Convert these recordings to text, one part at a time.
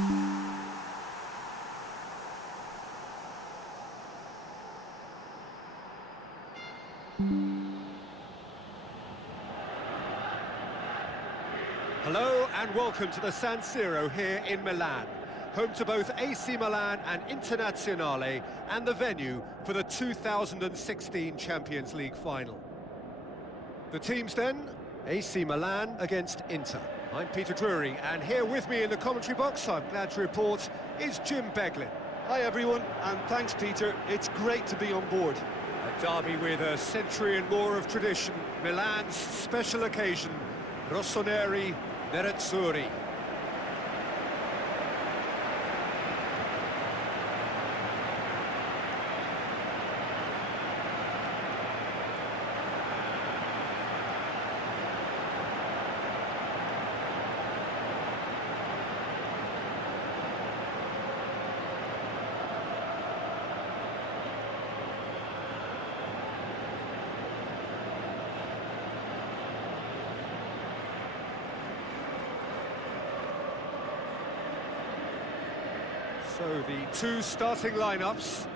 Hello and welcome to the San Siro here in Milan, home to both AC Milan and Internazionale, and the venue for the 2016 Champions League final. The teams then, AC Milan against Inter. I'm Peter Drury, and here with me in the commentary box, I'm glad to report, is Jim Beglin. Hi everyone, and thanks Peter, it's great to be on board. A derby with a century and more of tradition, Milan's special occasion, Rossoneri Nerazzurri. So the two starting lineups.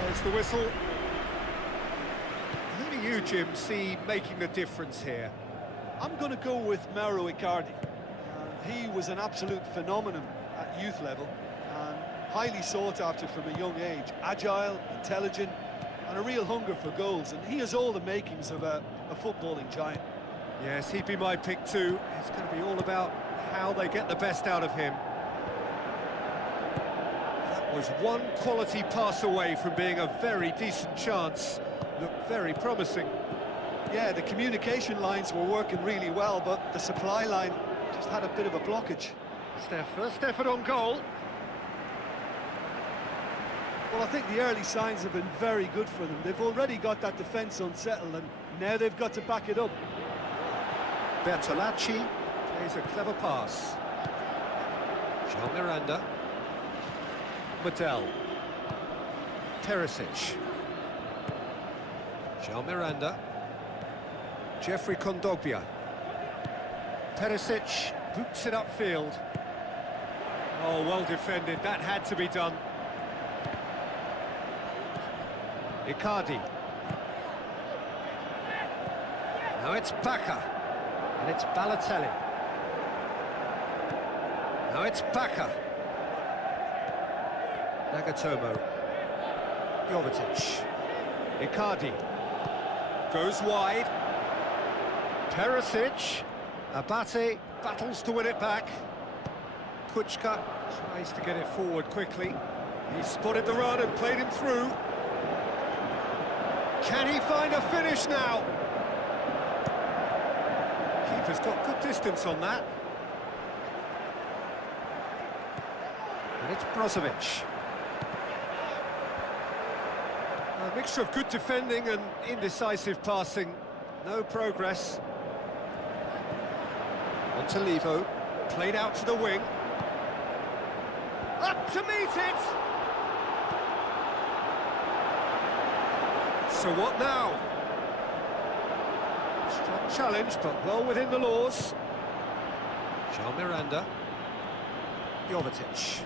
There's the whistle. Who do you, Jim, see making the difference here? I'm going to go with Mauro Icardi. He was an absolute phenomenon at youth level and highly sought after from a young age. Agile, intelligent and a real hunger for goals, and he has all the makings of a footballing giant. Yes, he'd be my pick too. It's going to be all about how they get the best out of him. Was one quality pass away from being a very decent chance. Looked very promising. Yeah, the communication lines were working really well, but the supply line just had a bit of a blockage. First effort on goal. Well, I think the early signs have been very good for them. They've already got that defence unsettled, and now they've got to back it up. Bertolacci plays a clever pass. Jean Miranda. Mattel. Teresic. Jean Miranda. Jeffrey Kondogbia. Teresic boots it upfield. Oh, well defended. That had to be done. Icardi. Now it's Bacca. And it's Balotelli. Now it's Bacca. Nagatomo, Jovetic, Icardi, goes wide, Perisic, Abate battles to win it back, Kuchka tries to get it forward quickly, he spotted the run and played him through. Can he find a finish now? Keeper's got good distance on that. And it's Brozovic. A mixture of good defending and indecisive passing. No progress. Montolivo, played out to the wing. Up to meet it! So what now? Strong challenge, but well within the laws. Jean Miranda. Jovetic.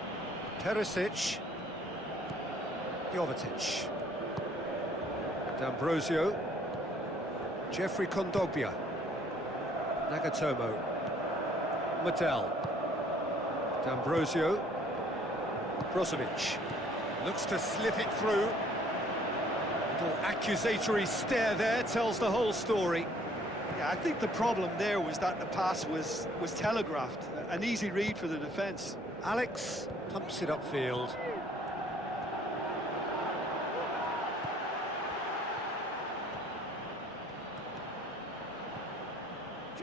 Perisic. Jovetic. D'Ambrosio, Jeffrey Kondogbia, Nagatomo, Mattel, D'Ambrosio, Brozovic, looks to slip it through. Little accusatory stare there tells the whole story. Yeah, I think the problem there was that the pass was telegraphed. An easy read for the defence. Alex pumps it upfield.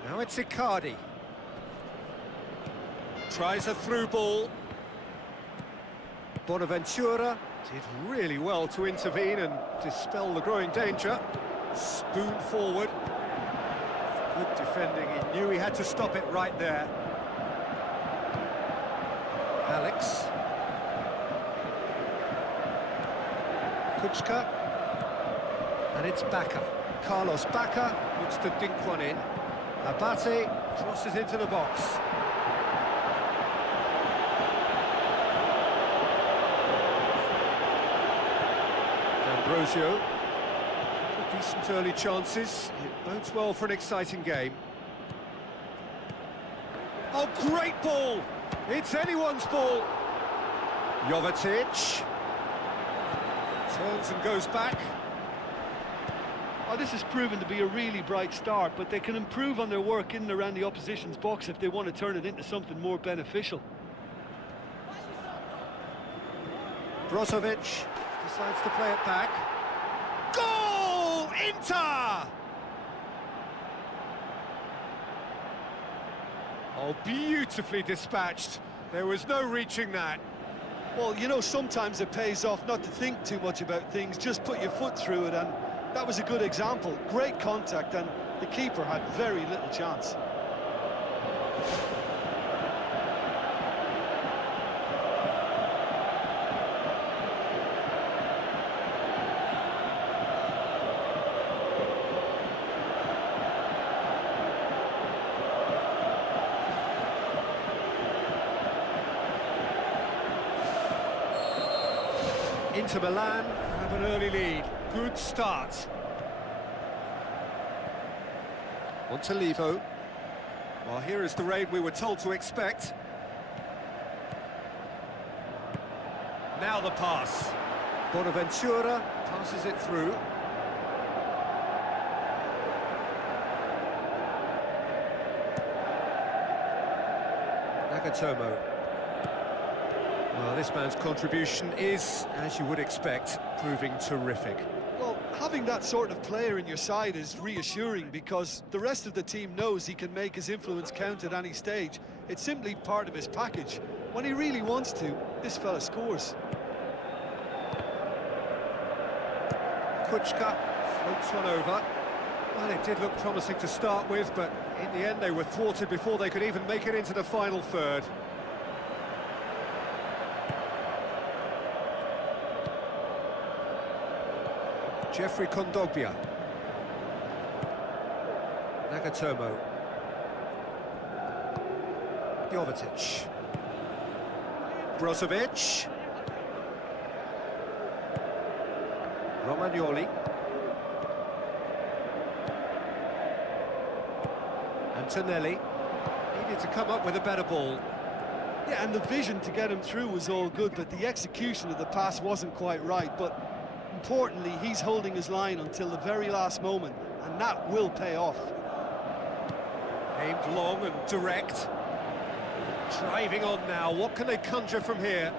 Now it's Icardi. Tries a through ball. Bonaventura did really well to intervene and dispel the growing danger. Spoon forward. Good defending, he knew he had to stop it right there. Alex. Kuczka. And it's Bacca. Carlos Bacca looks to dink one in. Abate crosses into the box. D'Ambrosio. Decent early chances. It bodes well for an exciting game. Oh, great ball! It's anyone's ball. Jovetic. Turns and goes back. Oh, this has proven to be a really bright start, but they can improve on their work in and around the opposition's box if they want to turn it into something more beneficial. Brozovic decides to play it back. Goal! Inter! Oh, beautifully dispatched. There was no reaching that. Well, you know, sometimes it pays off not to think too much about things, just put your foot through it, and that was a good example. Great contact, and the keeper had very little chance. Inter Milan have an early lead. Good start. Montalivo. Well, here is the raid we were told to expect. Now the pass. Bonaventura passes it through. Nagatomo. Well, this man's contribution is, as you would expect, proving terrific. Well, having that sort of player in your side is reassuring because the rest of the team knows he can make his influence count at any stage. It's simply part of his package. When he really wants to, this fella scores. Kuczka floats one over. Well, it did look promising to start with, but in the end they were thwarted before they could even make it into the final third. Jeffrey Kondogbia. Nagatomo. Jovetic. Brozovic. Romagnoli. Antonelli. Needed to come up with a better ball. Yeah, and the vision to get him through was all good, but the execution of the pass wasn't quite right. But importantly, he's holding his line until the very last moment, and that will pay off. Aimed long and direct. Driving on now, what can they conjure from here?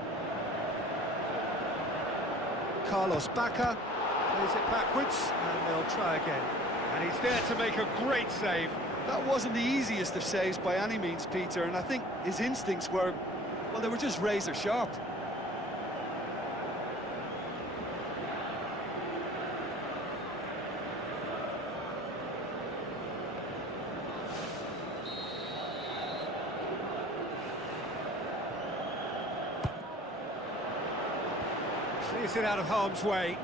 Carlos Bacca plays it backwards, and they'll try again. And he's there to make a great save. That wasn't the easiest of saves by any means, Peter, and I think his instincts were, well, they were just razor sharp. Clears it out of harm's way.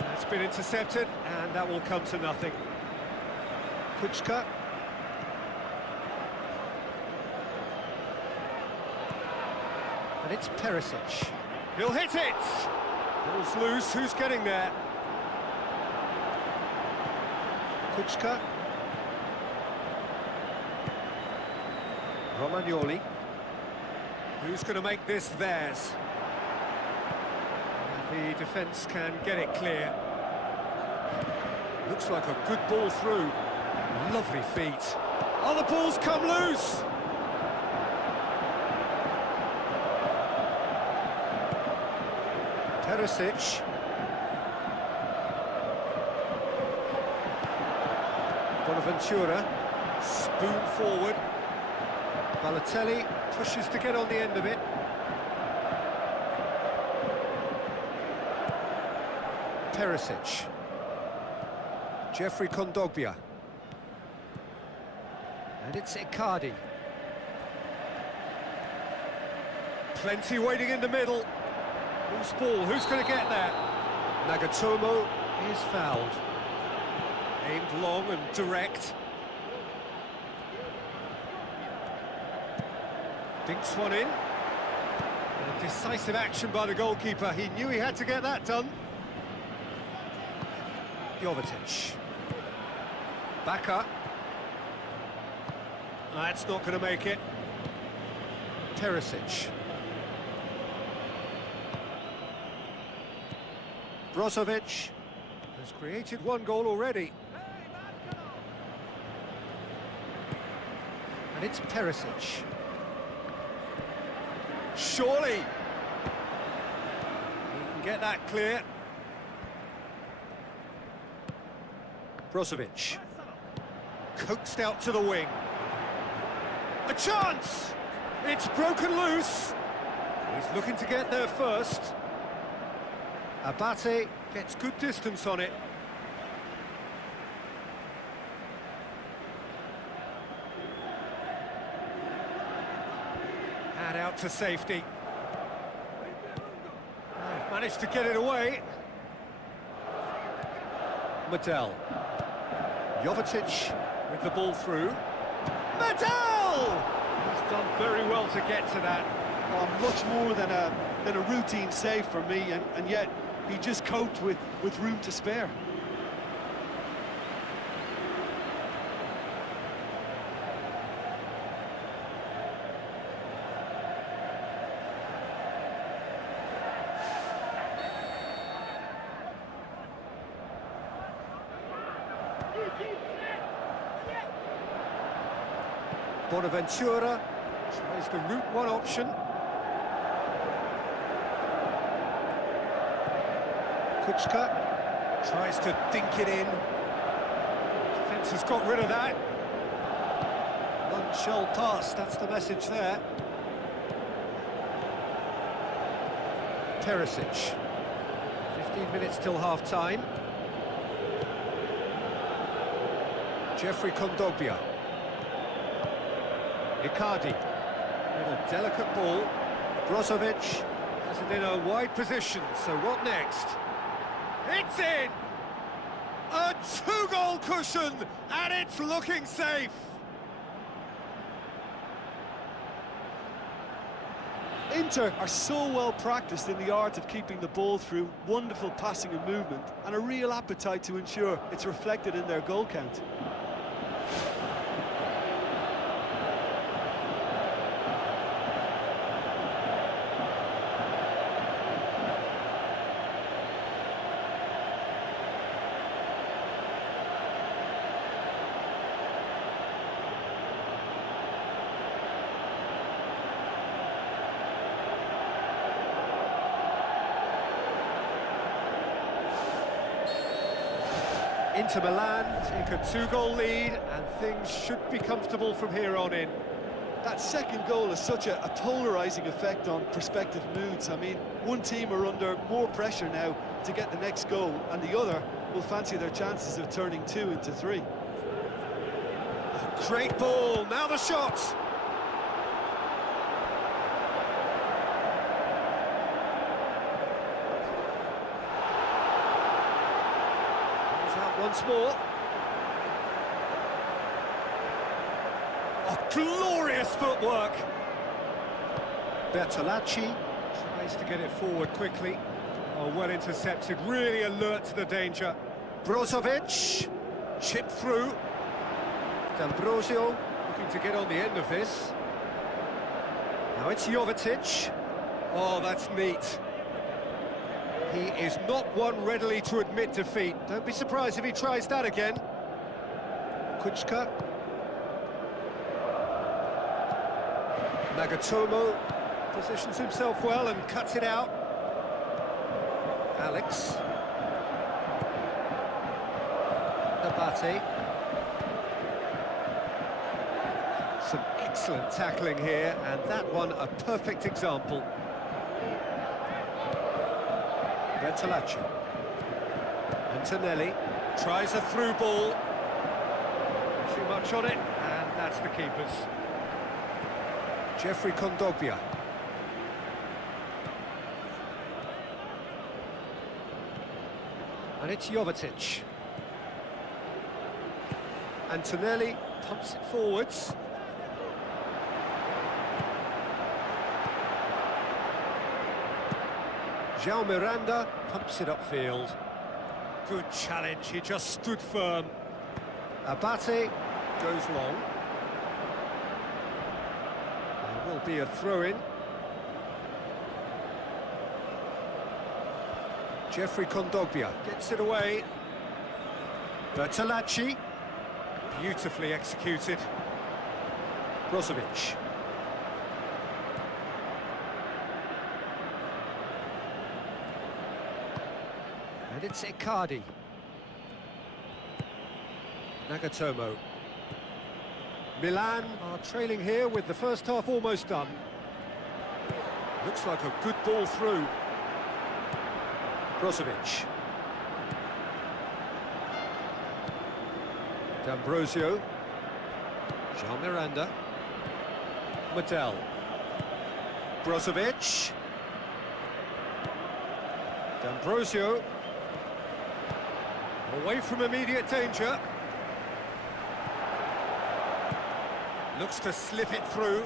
That's been intercepted, and that will come to nothing. Kuczka. And it's Perisic. He'll hit it! Ball's loose, who's getting there? Kuczka. Romagnoli. Who's going to make this theirs? And the defence can get it clear. Looks like a good ball through. Lovely feet. Oh, the ball's come loose! Perisic. Bonaventura. Spoon forward. Balotelli pushes to get on the end of it. Perisic. Jeffrey Kondogbia. And it's Icardi. Plenty waiting in the middle. Loose ball, who's going to get there? Nagatomo is fouled. Aimed long and direct. Dinks one in. A decisive action by the goalkeeper. He knew he had to get that done. Jovetic. Back up. That's not going to make it. Perisic. Brozovic has created one goal already. And it's Perisic. Surely! He can get that clear. Brozovic. Coaxed out to the wing. A chance! It's broken loose. He's looking to get there first. Abate gets good distance on it. And out to safety. They've managed to get it away. Medel. Jovetic with the ball through. Medel! He's done very well to get to that. Oh, much more than a routine save for me, and yet he just coped with room to spare. Bonaventura tries the route one option. Kuczka tries to dink it in. Defence has got rid of that. None shall pass, that's the message there. Perisic. 15 minutes till half-time. Jeffrey Kondogbia. Icardi. With a delicate ball. Brozovic has it in a wide position, so what next? It's in! A two-goal cushion, and it's looking safe! Inter are so well practiced in the art of keeping the ball through, wonderful passing and movement, and a real appetite to ensure it's reflected in their goal count. Inter Milan take a two-goal lead, and things should be comfortable from here on in. That second goal has such a polarising effect on prospective moods. I mean, one team are under more pressure now to get the next goal, and the other will fancy their chances of turning 2 into 3. Great ball, now the shot! Once more. Oh, glorious footwork! Bertolacci tries to get it forward quickly. Oh, well intercepted, really alert to the danger. Brozovic Chip through. D'Ambrosio looking to get on the end of this. Now it's Jovetic. Oh, that's neat. He is not one readily to admit defeat. Don't be surprised if he tries that again. Kuczka. Nagatomo positions himself well and cuts it out. Alex. Nabate. Some excellent tackling here, and that one a perfect example. Bertolacci. Antonelli tries a through ball. Too much on it, and that's the keeper's. Jeffrey Kondogbia. And it's Jovetic. Antonelli pumps it forwards. João Miranda pumps it upfield. Good challenge, he just stood firm. Abate goes long. There will be a throw-in. Jeffrey Kondogbia gets it away. Bertolacci, beautifully executed. Brozovic. And it's Icardi. Nagatomo. Milan are trailing here with the first half almost done. Looks like a good ball through. Brozovic. D'Ambrosio. João Miranda. Mattel. Brozovic. D'Ambrosio. Away from immediate danger. Looks to slip it through.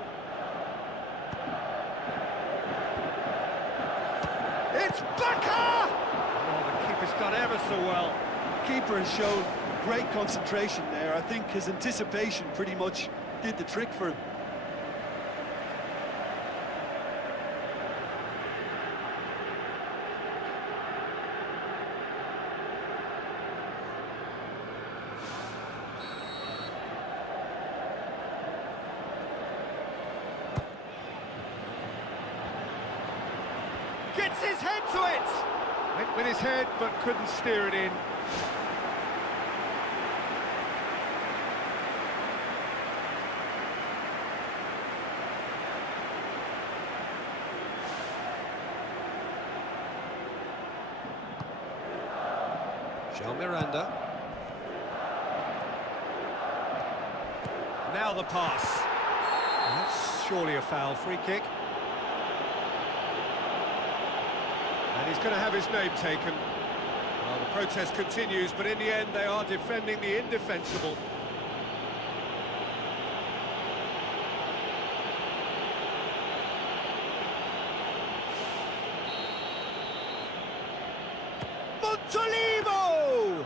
It's Baka! Oh, the keeper's done ever so well. Keeper has shown great concentration there. I think his anticipation pretty much did the trick for him. Gets his head to it! Went with his head, but couldn't steer it in. João Miranda. Now the pass. That's surely a foul. Free kick. And he's going to have his name taken. Well, the protest continues, but in the end they are defending the indefensible. Montolivo!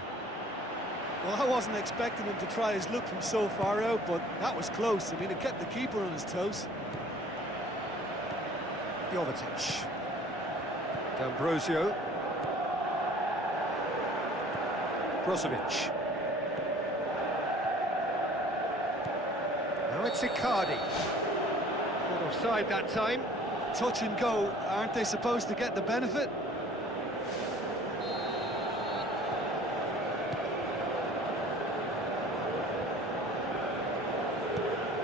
Well, I wasn't expecting him to try his luck from so far out, but that was close. I mean, it kept the keeper on his toes. Jovetic. D'Ambrosio. Brozovic. Now it's Icardi. Caught offside that time. Touch and go, aren't they supposed to get the benefit?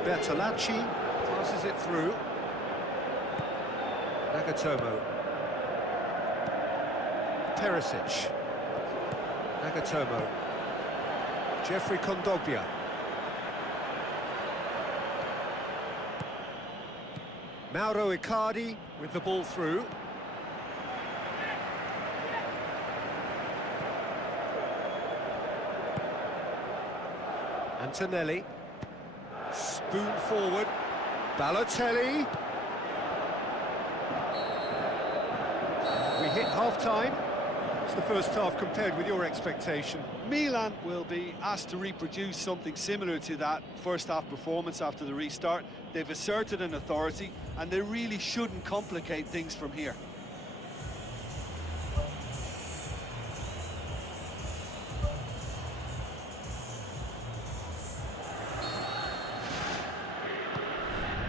Bertolacci passes it through. Nagatomo. Perisic. Nagatomo. Jeffrey Kondogbia. Mauro Icardi with the ball through. Antonelli. Spoon forward. Balotelli. We hit half-time. It's the first half compared with your expectation. Milan will be asked to reproduce something similar to that first half performance after the restart. They've asserted an authority, and they really shouldn't complicate things from here.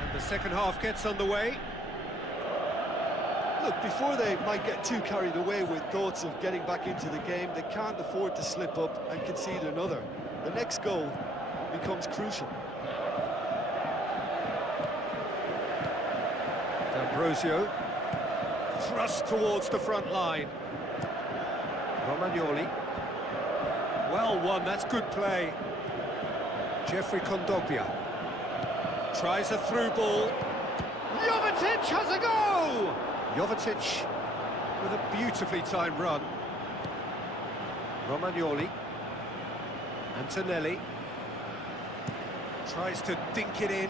And the second half gets underway. Look, before they might get too carried away with thoughts of getting back into the game, they can't afford to slip up and concede another. The next goal becomes crucial. D'Ambrosio, thrust towards the front line. Romagnoli. Well won, that's good play. Jeffrey Kondogbia. Tries a through ball. Jovetic has a go! Jovetic with a beautifully timed run. Romagnoli. Antonelli. Tries to dink it in.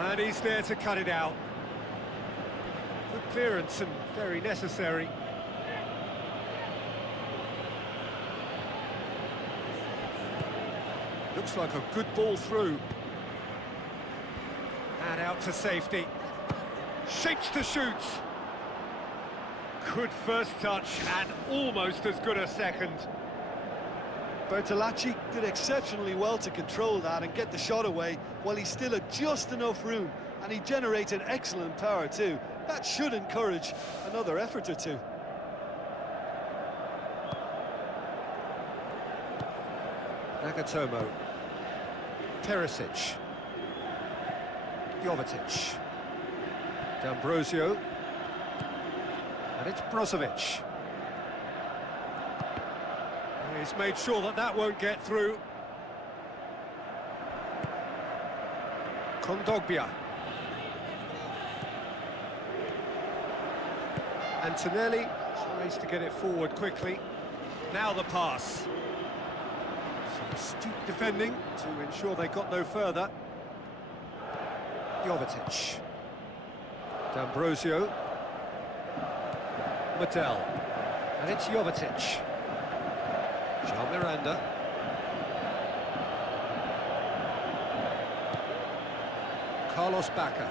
And he's there to cut it out. Good clearance and very necessary. Looks like a good ball through. And out to safety. Shapes to shoot. Good first touch and almost as good a second. Bertolacci did exceptionally well to control that and get the shot away while he still had just enough room, and he generated excellent power too. That should encourage another effort or two. Nagatomo. Perisic. Jovetic. D'Ambrosio. And it's Brozovic. He's made sure that that won't get through. Kondogbia. Antonelli tries to get it forward quickly. Now the pass. Some astute defending to ensure they got no further. Jovetic. D'Ambrosio. Mattel. And it's Jovetic. Jean Miranda. Carlos Bacca.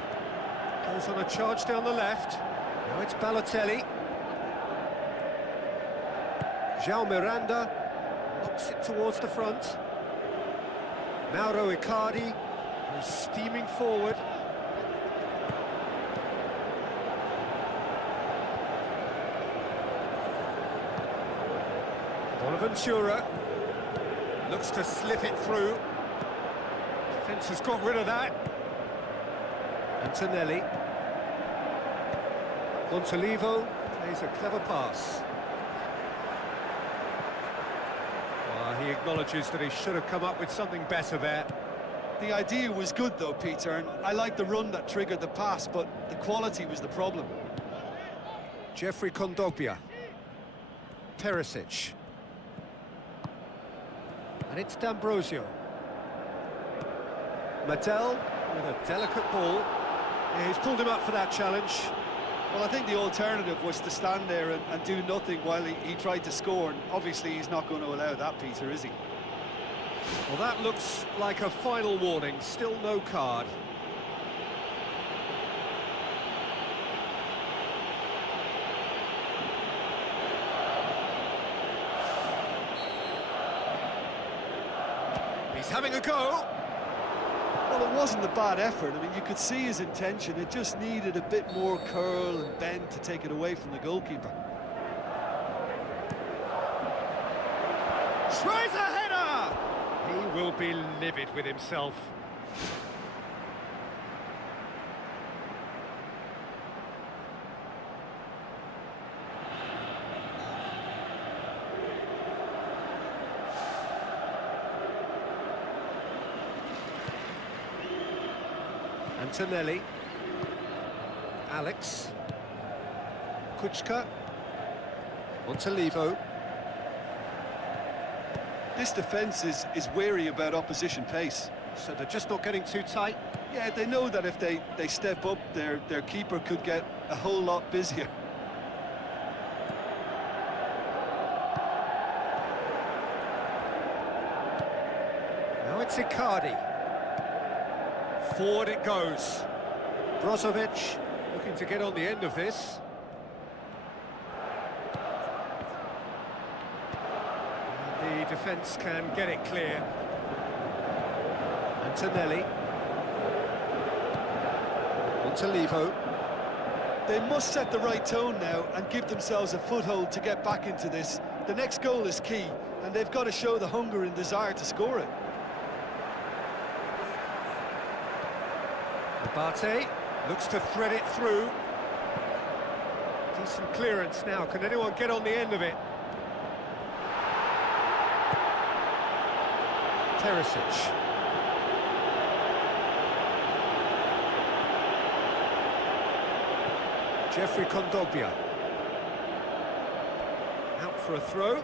Goes on a charge down the left. Now it's Balotelli. João Miranda knocks it towards the front. Mauro Icardi, who's steaming forward. Bonaventura looks to slip it through. Defence has got rid of that. Antonelli. Montolivo plays a clever pass. He acknowledges that he should have come up with something better there. The idea was good though, Peter, and I like the run that triggered the pass, but the quality was the problem. Jeffrey Kondogbia. Perisic. And it's D'Ambrosio. Mattel with a delicate ball. Yeah, he's pulled him up for that challenge. Well, I think the alternative was to stand there and do nothing while he tried to score, and obviously he's not going to allow that, Peter, is he? Well, that looks like a final warning, still no card. He's having a go. Well, it wasn't a bad effort. I mean, you could see his intention. It just needed a bit more curl and bend to take it away from the goalkeeper. Tries a header! He will be livid with himself. Antonelli. Alex. Kuchka. Montolivo. This defence is wary about opposition pace. So they're just not getting too tight? Yeah, they know that if they step up, their keeper could get a whole lot busier. it's Icardi. Forward it goes. Brozovic looking to get on the end of this. And the defence can get it clear. Antonelli. Montalivo. They must set the right tone now and give themselves a foothold to get back into this. The next goal is key, and they've got to show the hunger and desire to score it. Abate looks to thread it through. Decent clearance now. Can anyone get on the end of it? Teresic. Jeffrey Kondogbia. Out for a throw.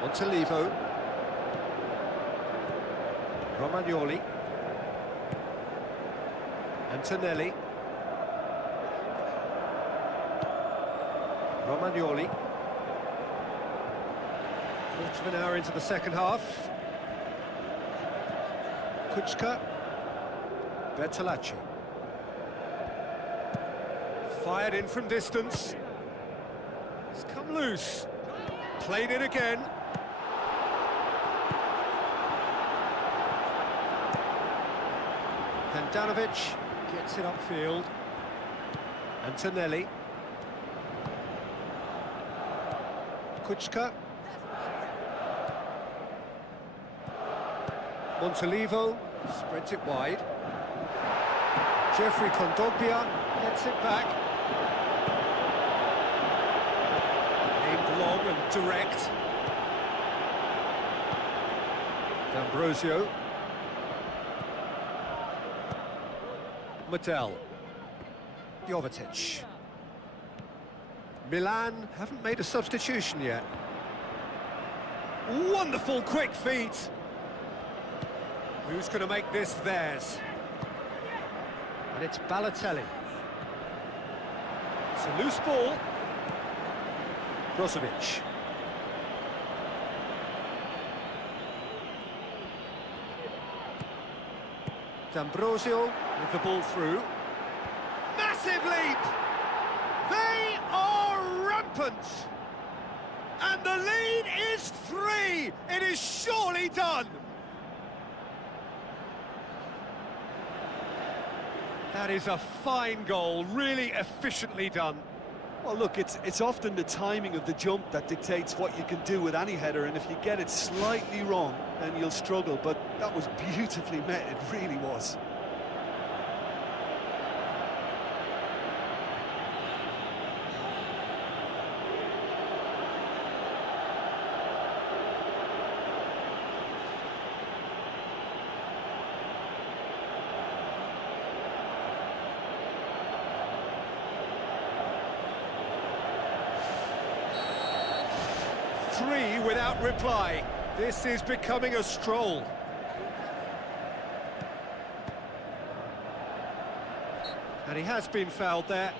Montalivo. Romagnoli. Antonelli. Romagnoli. Quarter of an hour into the second half. Kuczka. Bertolacci. Fired in from distance. It's come loose. Played it again. Handanovic gets it upfield. Antonelli. Kuczka. Montalivo spreads it wide. Jeffrey Kondogbia gets it back. Aimed long and direct. D'Ambrosio. Mattel. Jovetic. Milan haven't made a substitution yet. Wonderful quick feet. Who's going to make this theirs? And it's Balotelli. It's a loose ball. Brozovic. D'Ambrosio with the ball through. Massive leap! They are rampant! And the lead is 3! It is surely done! That is a fine goal, really efficiently done. Well, look, it's often the timing of the jump that dictates what you can do with any header, and if you get it slightly wrong, then you'll struggle, but that was beautifully met, it really was. Three without reply. This is becoming a stroll. And he has been fouled there.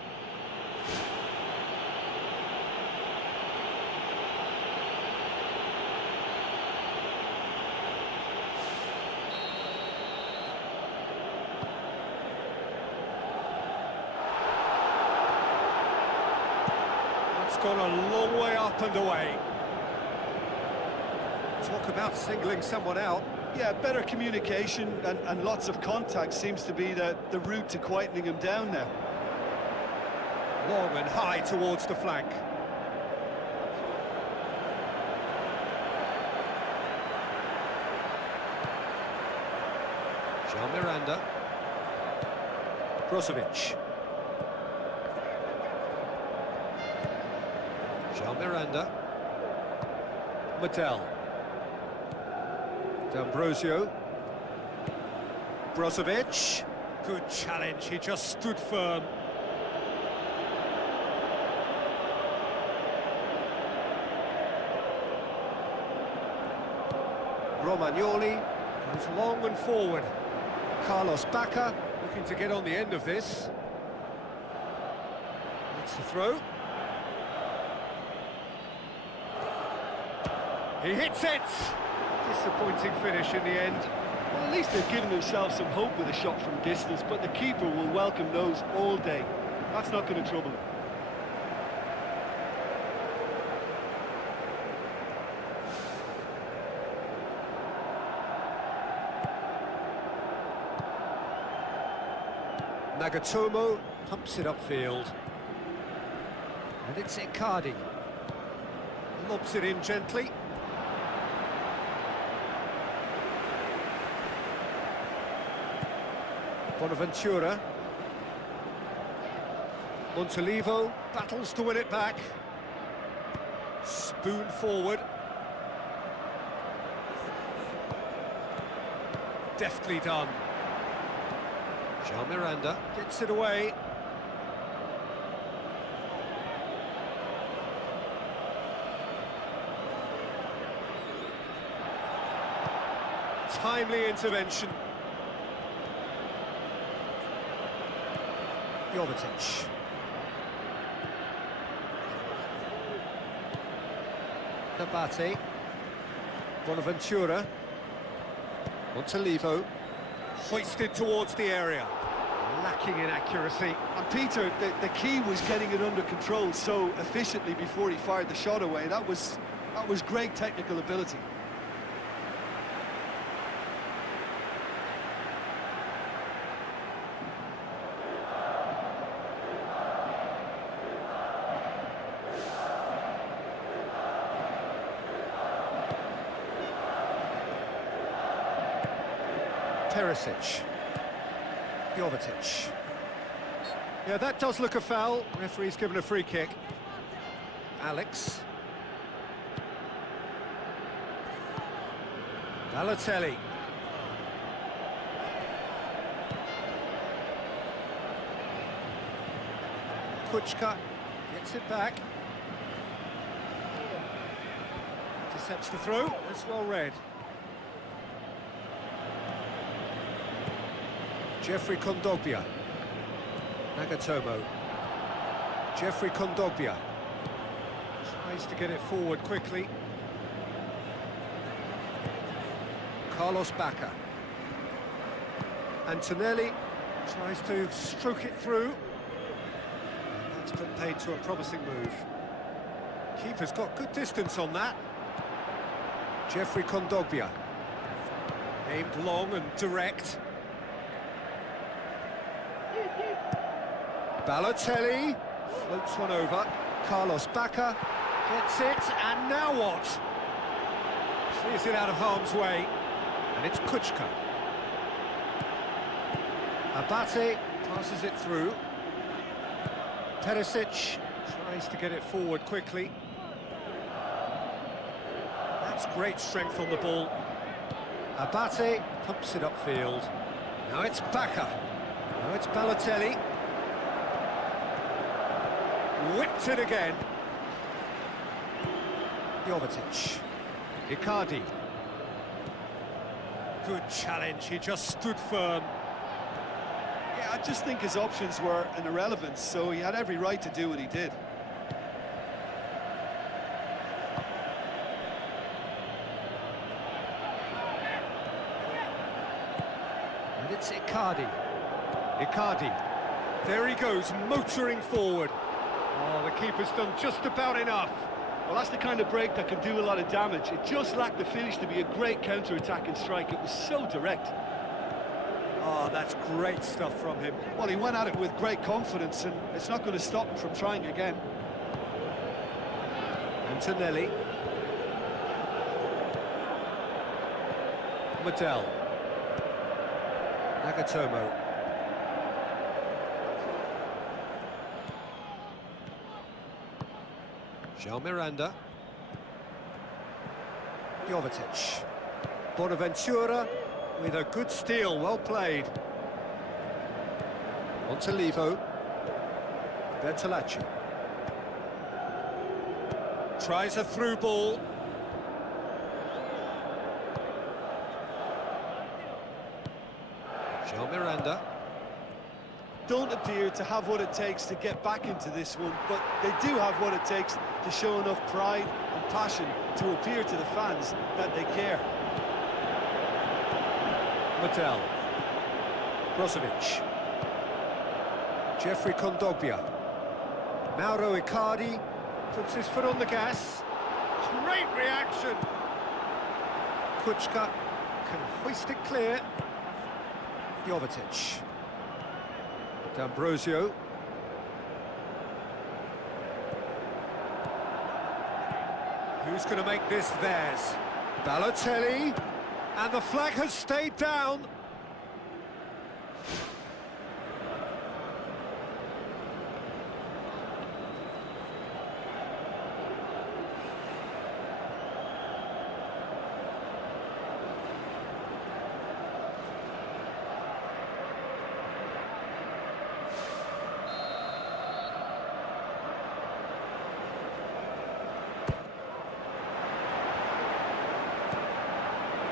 That's gone a long way up and away. Talk about singling someone out. Yeah, better communication and lots of contact seems to be the route to quietening him down now. Long and high towards the flank. Jean Miranda. Brozovic. Jean Miranda. Mattel. D'Ambrosio. Brozovic. Good challenge, he just stood firm. Romagnoli goes long and forward. Carlos Bacca looking to get on the end of this. That's the throw. He hits it! Disappointing finish in the end. Well, at least they've given themselves some hope with a shot from distance, but the keeper will welcome those all day. That's not going to trouble him. Nagatomo pumps it upfield. And it's Icardi. Lobs it in gently. Bonaventura. Montolivo battles to win it back. Spoon forward. Deftly done. Jean Miranda gets it away. Timely intervention. Jovetic. Nabate. Bonaventura. Montolivo. Hoisted towards the area. Lacking in accuracy. And Peter, the key was getting it under control so efficiently before he fired the shot away. That was great technical ability. Perisic. Jovetic. Yeah, that does look a foul. Referee's given a free kick. Alex. Balotelli. Kuchka gets it back. Intercepts the throw. That's well read. Jeffrey Kondogbia. Nagatomo. Jeffrey Kondogbia. Tries to get it forward quickly. Carlos Bacca. Antonelli tries to stroke it through. That's been paid to a promising move. Keeper's got good distance on that. Jeffrey Kondogbia. Aimed long and direct. Balotelli floats one over. Carlos Bacca gets it, and now what? Clears it out of harm's way, and it's Kuchka. Abate passes it through. Perisic tries to get it forward quickly. That's great strength on the ball. Abate pumps it upfield. Now it's Bacca. Now it's Balotelli. Whipped it again. Jovetic. Icardi. Good challenge, he just stood firm. Yeah, I just think his options were an irrelevance, so he had every right to do what he did. And it's Icardi. Icardi. There he goes, motoring forward. Oh, the keeper's done just about enough. Well, that's the kind of break that can do a lot of damage. It just lacked the finish to be a great counter-attacking strike. It was so direct. Oh, that's great stuff from him. Well, he went at it with great confidence, and it's not going to stop him from trying again. Antonelli. Medel. Nagatomo. Jean Miranda. Jovetic. Bonaventura with a good steal, well played. Montolivo. Bertolacci. Tries a through ball. Jean Miranda. don't appear to have what it takes to get back into this one, but they do have what it takes to show enough pride and passion to appear to the fans that they care. Mattel. Brozovic. Jeffrey Kondogbia. Mauro Icardi puts his foot on the gas. Great reaction! Kuchka can hoist it clear. Jovetic. D'Ambrosio. Who's going to make this theirs? Balotelli. And the flag has stayed down.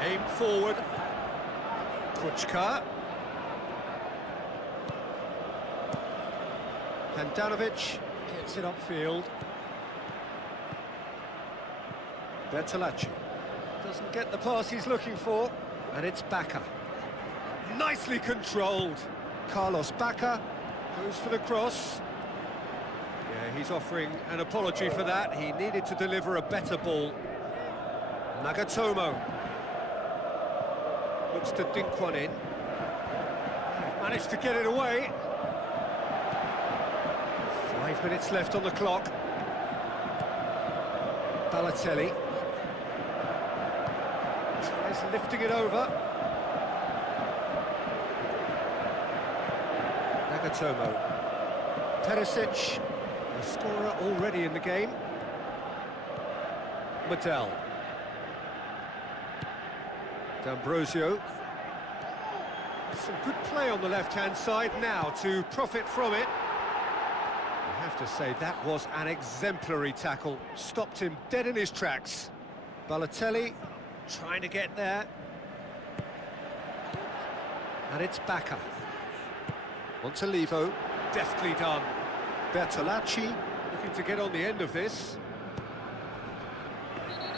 Aim forward. Kuchka. Handanovic gets it upfield. Bertolacci doesn't get the pass he's looking for, and it's Bacca. Nicely controlled. Carlos Bacca goes for the cross. Yeah, he's offering an apology for that. He needed to deliver a better ball. Nagatomo looks to dink one in. Managed to get it away. 5 minutes left on the clock. Balotelli tries lifting it over. Nagatomo. Perisic, a scorer already in the game. Mattel. D'Ambrosio. Some good play on the left-hand side now to profit from it. I have to say, that was an exemplary tackle. Stopped him dead in his tracks. Balotelli trying to get there. And it's Bacca. Montolivo, deftly done. Bertolacci looking to get on the end of this.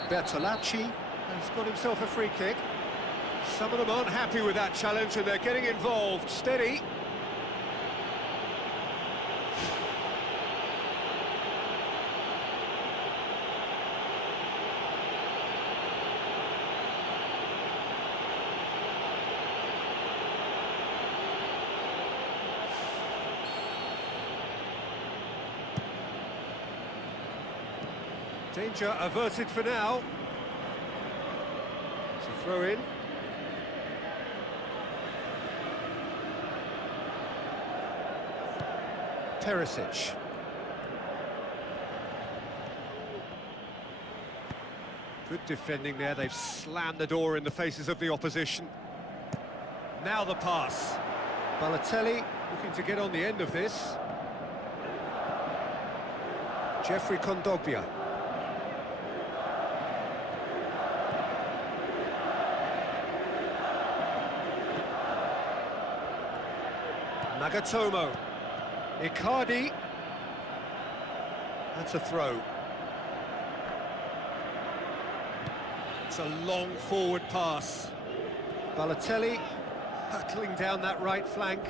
Bertolacci has got himself a free kick. Some of them aren't happy with that challenge and they're getting involved. Steady. Danger averted for now. It's a throw in. Perisic. Good defending there, they've slammed the door in the faces of the opposition. Now the pass. Balotelli looking to get on the end of this. Jeffrey Kondogbia. Nagatomo. Icardi. That's a throw. It's a long forward pass. Balotelli hurtling down that right flank.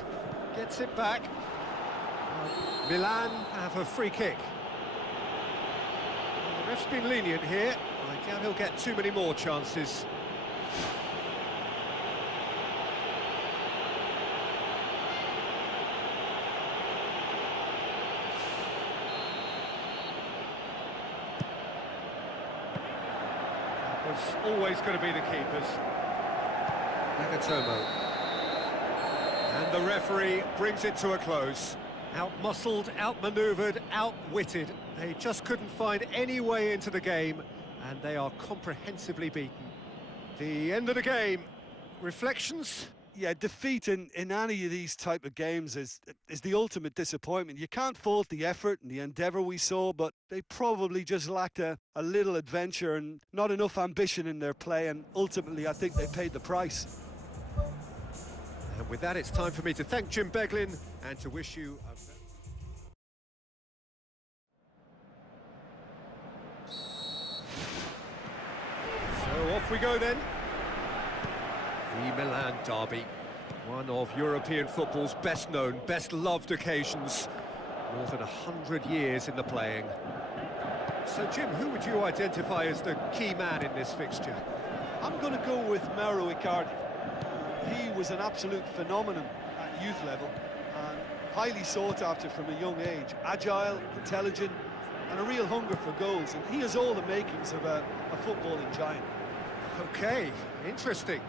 Gets it back. Milan have a free kick. Well, the ref's been lenient here. I doubt he'll get too many more chances. Was always going to be the keepers. Nagatomo. And the referee brings it to a close. Out-muscled, out-manoeuvred, outwitted. They just couldn't find any way into the game, and they are comprehensively beaten. The end of the game. Reflections? Yeah, defeat in any of these type of games is the ultimate disappointment. You can't fault the effort and the endeavour we saw, but they probably just lacked a little adventure and not enough ambition in their play, and ultimately I think they paid the price. And with that, it's time for me to thank Jim Beglin and to wish you a... So off we go then. The Milan derby, one of European football's best known, best loved occasions. More than 100 years in the playing. So Jim, who would you identify as the key man in this fixture? I'm going to go with Mauro Icardi. He was an absolute phenomenon at youth level and highly sought after from a young age. Agile, intelligent, and a real hunger for goals. And he has all the makings of a footballing giant. Okay, interesting.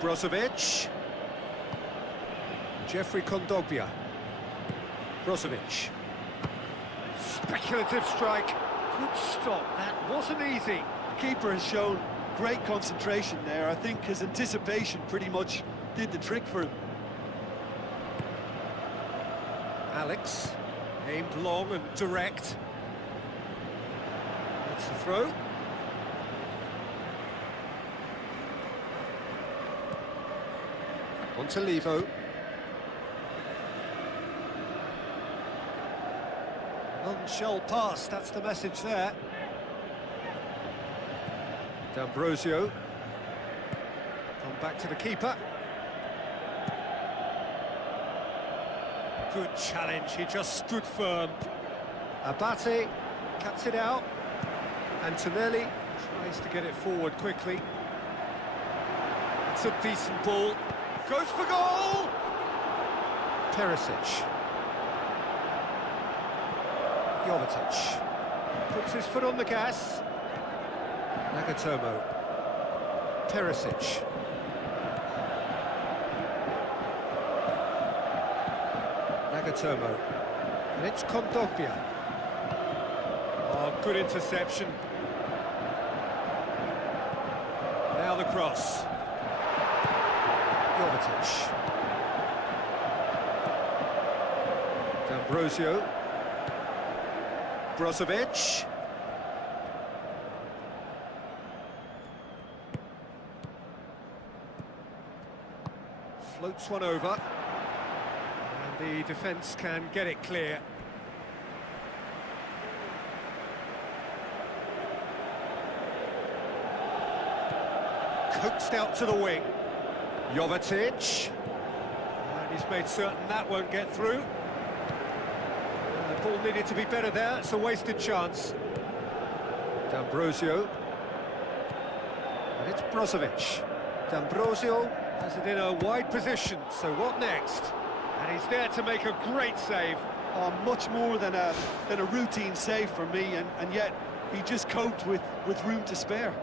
Brozovic. Jeffrey Kondogbia. Brozovic. Speculative strike. Good stop. That wasn't easy. The keeper has shown great concentration there. I think his anticipation pretty much did the trick for him. Alex. Aimed long and direct. That's the throw. On to Levo. None shall pass, that's the message there. D'Ambrosio. Come back to the keeper. Good challenge, he just stood firm. Abate cuts it out. Antonelli tries to get it forward quickly. It's a decent ball. Goes for goal! Perisic. Jovetic. Puts his foot on the gas. Nagatomo. Perisic. Nagatomo. And it's Kondogbia. Oh, good interception. Now the cross. Jovetic. D'Ambrosio. Brozovic. Floats one over. And the defence can get it clear. Coaxed out to the wing. Jovetic. And he's made certain that won't get through. The ball needed to be better there, it's a wasted chance. D'Ambrosio. And it's Brozovic. D'Ambrosio has it in a wide position, so what next? And he's there to make a great save. Oh, much more than a routine save for me, and yet he just coped with room to spare.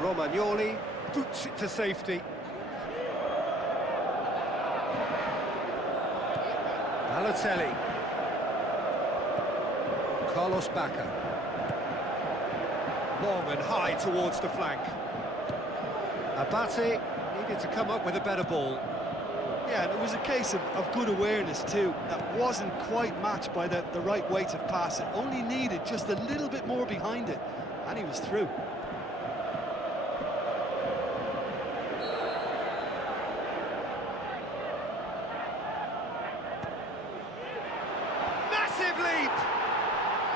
Romagnoli boots it to safety. Balotelli. Carlos Bacca. Long and high towards the flank. Abate needed to come up with a better ball. Yeah, and it was a case of good awareness too. That wasn't quite matched by the right weight of pass. It only needed just a little bit more behind it, and he was through. Leap!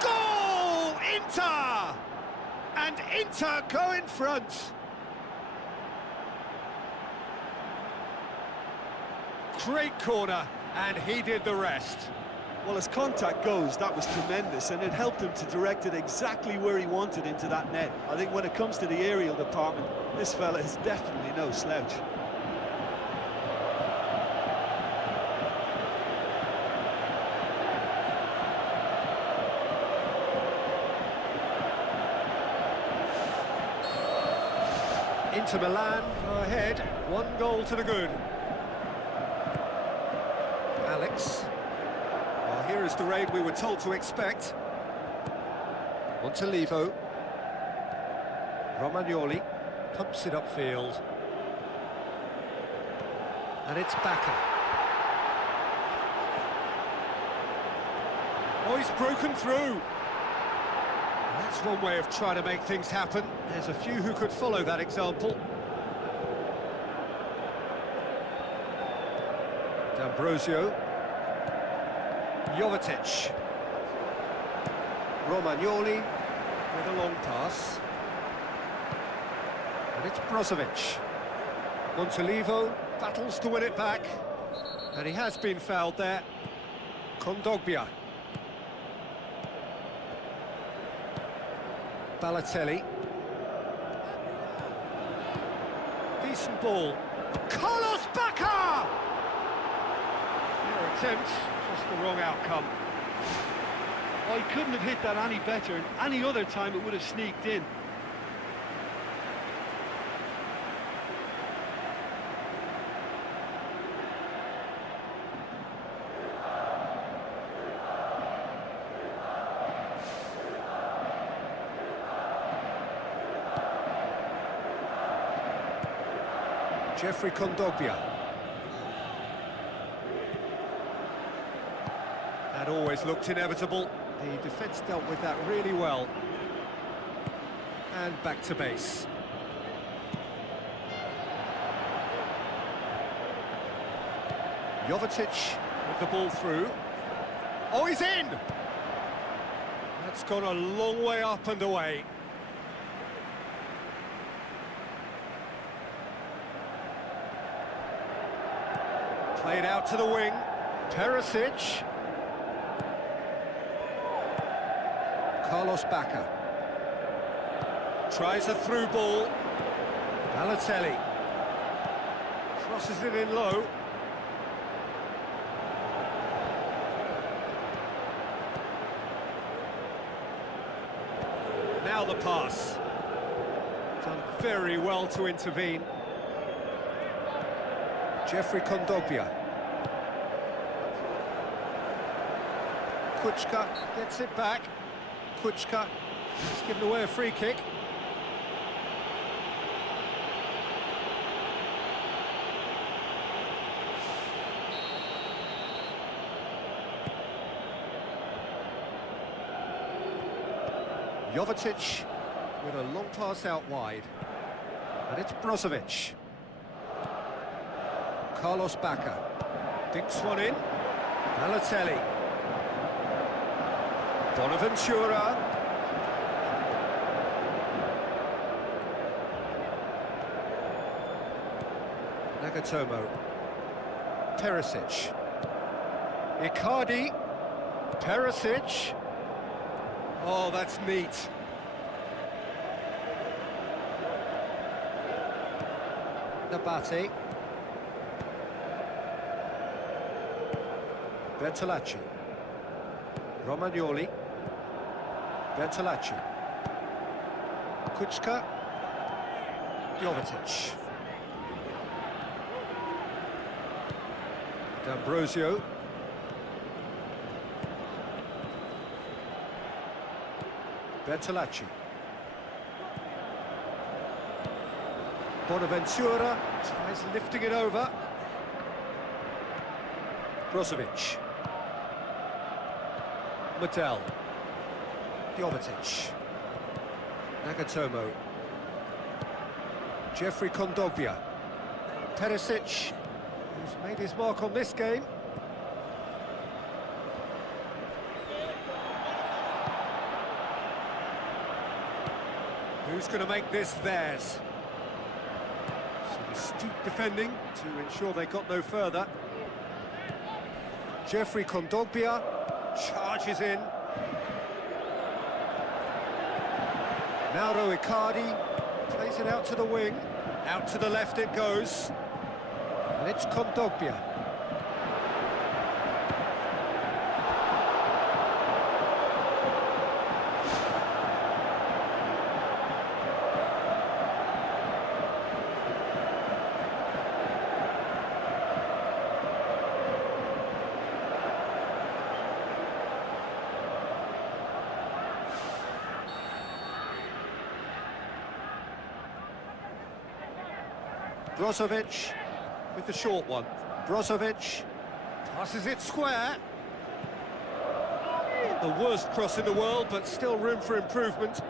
Goal! Inter! And Inter go in front. Great corner, and he did the rest. Well, as contact goes, that was tremendous, and it helped him to direct it exactly where he wanted into that net. I think when it comes to the aerial department, this fella is definitely no slouch. Inter Milan are ahead, 1 goal to the good. Alex. Well, here is the rain we were told to expect. On to Levo. Romagnoli pumps it upfield. And it's Bacca. Oh, he's broken through. That's one way of trying to make things happen. There's a few who could follow that example. D'Ambrosio. Jovetic. Romagnoli with a long pass. And it's Brozovic. Montolivo battles to win it back. And he has been fouled there. Kondogbia. Balotelli. Decent ball. Carlos Bacca! Fair attempt, just the wrong outcome. Oh, he couldn't have hit that any better, and any other time it would have sneaked in. Jeffrey Kondogbia. That always looked inevitable. The defence dealt with that really well. And back to base. Jovetic with the ball through. Oh, he's in! That's gone a long way up and away. Played out to the wing. Perisic. Carlos Bacca. Tries a through ball. Balotelli. Crosses it in low. Now the pass. Done very well to intervene. Jeffrey Kondogbia. Kuczka gets it back. Kuczka has given away a free kick. Jovetic with a long pass out wide. And it's Brozovic. Carlos Bacca dinks one in. Balotelli. Bonaventura. Nagatomo. Perisic. Icardi. Perisic. Oh, that's neat. Nabate. Bertolacci. Romagnoli. Bertolacci. Kuczka. Jovetic. D'Ambrosio. Bertolacci. Bonaventura tries lifting it over. Brozovic. Mattel. Jovetic. Nagatomo. Jeffrey Kondogbia. Perisic, who's made his mark on this game. Who's going to make this theirs? Some astute defending to ensure they got no further. Jeffrey Kondogbia charges in. Mauro Icardi plays it out to the wing. Out to the left it goes. And it's Kondogbia. Brozovic with the short one. Brozovic passes it square. Not the worst cross in the world, but still room for improvement.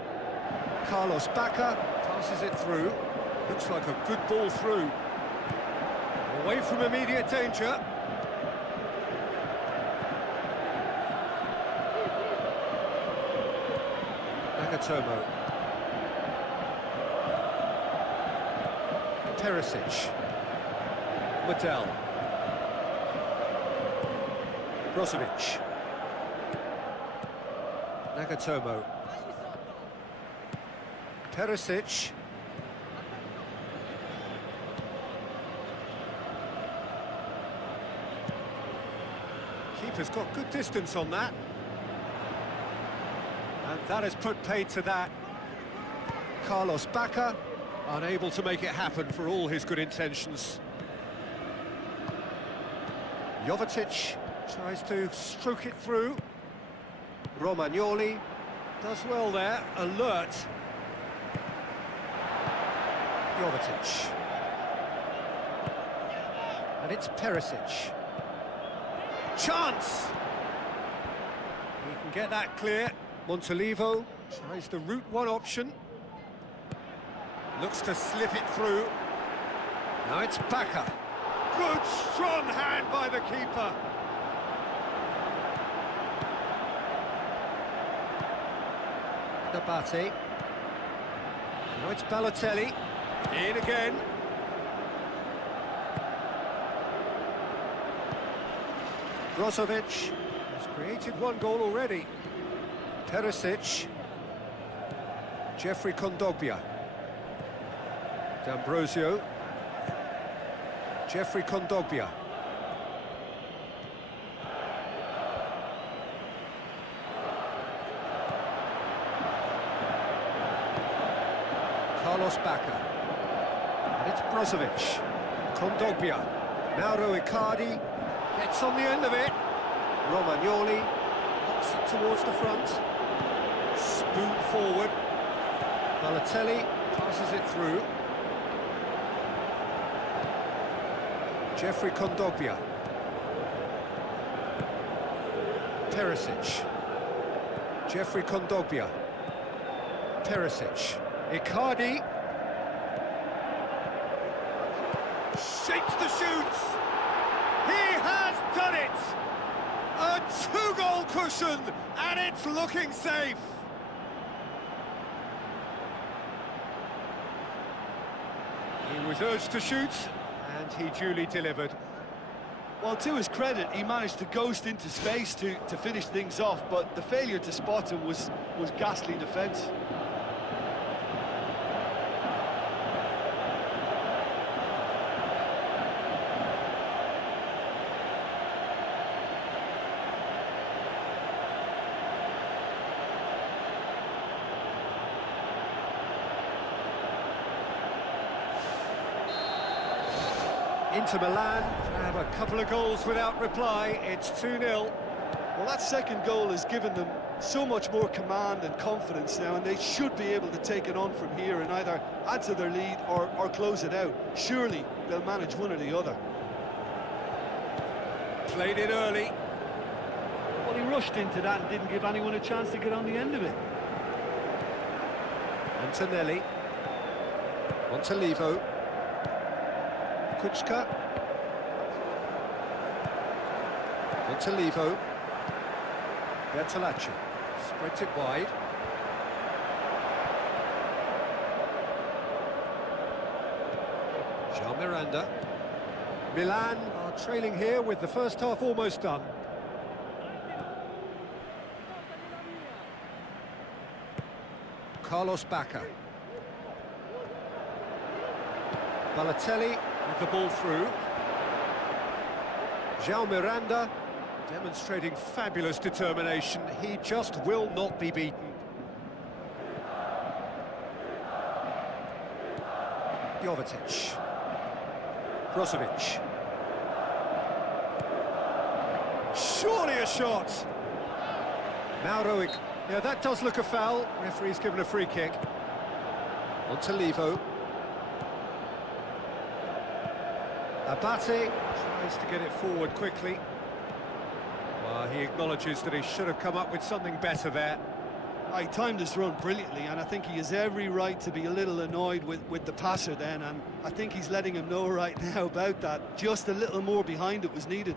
Carlos Bacca passes it through. Looks like a good ball through. Away from immediate danger. Nagatomo. Perisic. Medel. Brozovic. Nagatomo. Perisic. Keeper's got good distance on that. And that has put paid to that. Carlos Bacca, unable to make it happen for all his good intentions. Jovetic tries to stroke it through. Romagnoli does well there, alert. Jovetic. And it's Perisic. Chance! He can get that clear. Montolivo tries the route one option. Looks to slip it through. Now it's Bacca. Good, strong hand by the keeper. Nabate. Now it's Balotelli. In again. Brozovic has created one goal already. Perisic. Jeffrey Kondogbia. D'Ambrosio. Jeffrey Kondogbia. Carlos Bacca. And it's Brozovic. Kondogbia. Mauro Icardi gets on the end of it. Romagnoli knocks it towards the front. Spoon forward. Balotelli passes it through. Jeffrey Kondogbia. Perisic. Jeffrey Kondogbia. Perisic. Icardi. Shakes the shoots. He has done it. A two-goal cushion, and it's looking safe. He was urged to shoot, and he duly delivered. Well, to his credit, he managed to ghost into space to finish things off, but the failure to spot him was ghastly defence. Inter Milan have a couple of goals without reply. It's 2-0. Well, that second goal has given them so much more command and confidence now, and they should be able to take it on from here and either add to their lead or close it out. Surely they'll manage one or the other. Played it early. Well, he rushed into that and didn't give anyone a chance to get on the end of it. Antonelli. Montolivo. Kuczka. Montolivo. Bertolacci spreads it wide. Jean Miranda. Milan are trailing here with the first half almost done. Carlos Bacca. Balotelli with the ball through. João Miranda demonstrating fabulous determination. He just will not be beaten. Jovetic. Brozovic. Surely a shot. Mauro. Yeah, that does look a foul. Referee's given a free kick. Montolivo. Abate tries to get it forward quickly. Well, he acknowledges that he should have come up with something better there. He timed his run brilliantly, and I think he has every right to be a little annoyed with the passer then, and I think he's letting him know right now about that. Just a little more behind it was needed.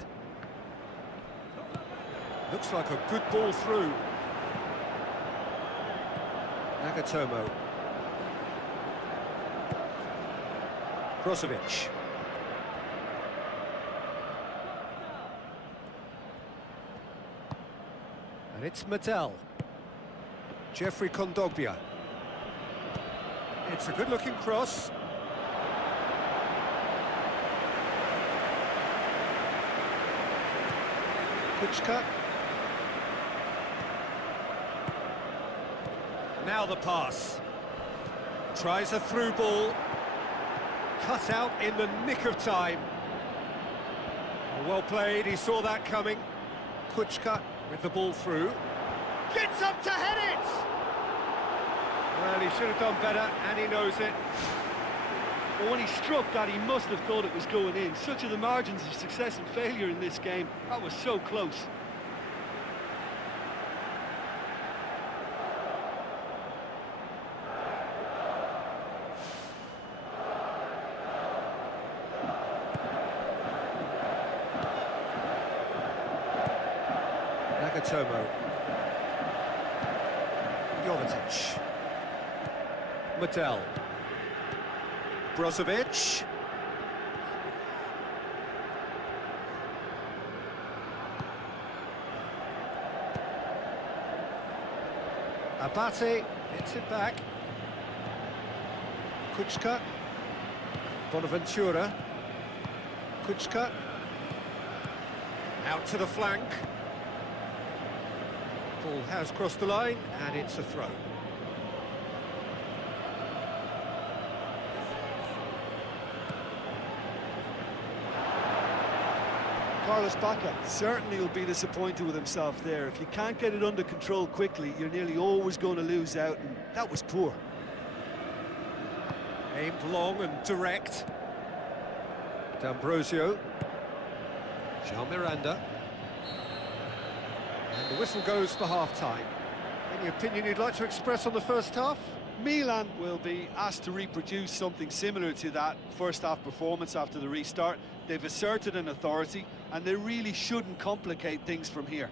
Looks like a good ball through. Nagatomo. Brozovic. And it's Mattel. Jeffrey Kondogbia. It's a good-looking cross. Kuchka. Now the pass. Tries a through ball. Cut out in the nick of time. Well played, he saw that coming. Kuchka with the ball through. Gets up to head it! Well, he should have done better, and he knows it. Well, when he struck that, he must have thought it was going in. Such are the margins of success and failure in this game. That was so close. Nagatomo. Jovetic. Mattel. Brozovic. Abate gets it back. Kuchka. Bonaventura. Kuchka. Out to the flank. Ball has crossed the line, and it's a throw. Carlos Bacca certainly will be disappointed with himself there. If you can't get it under control quickly, you're nearly always going to lose out, and that was poor. Aimed long and direct. D'Ambrosio. Jean Miranda. And the whistle goes for half-time. Any opinion you'd like to express on the first half? Milan will be asked to reproduce something similar to that first-half performance after the restart. They've asserted an authority, and they really shouldn't complicate things from here.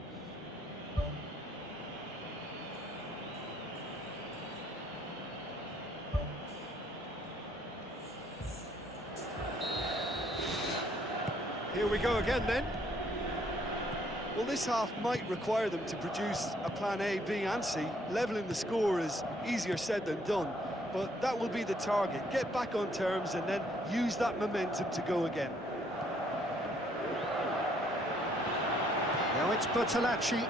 Here we go again, then. Well, this half might require them to produce a plan A, B and C. Levelling the score is easier said than done, but that will be the target. Get back on terms and then use that momentum to go again. Now it's Bertolacci.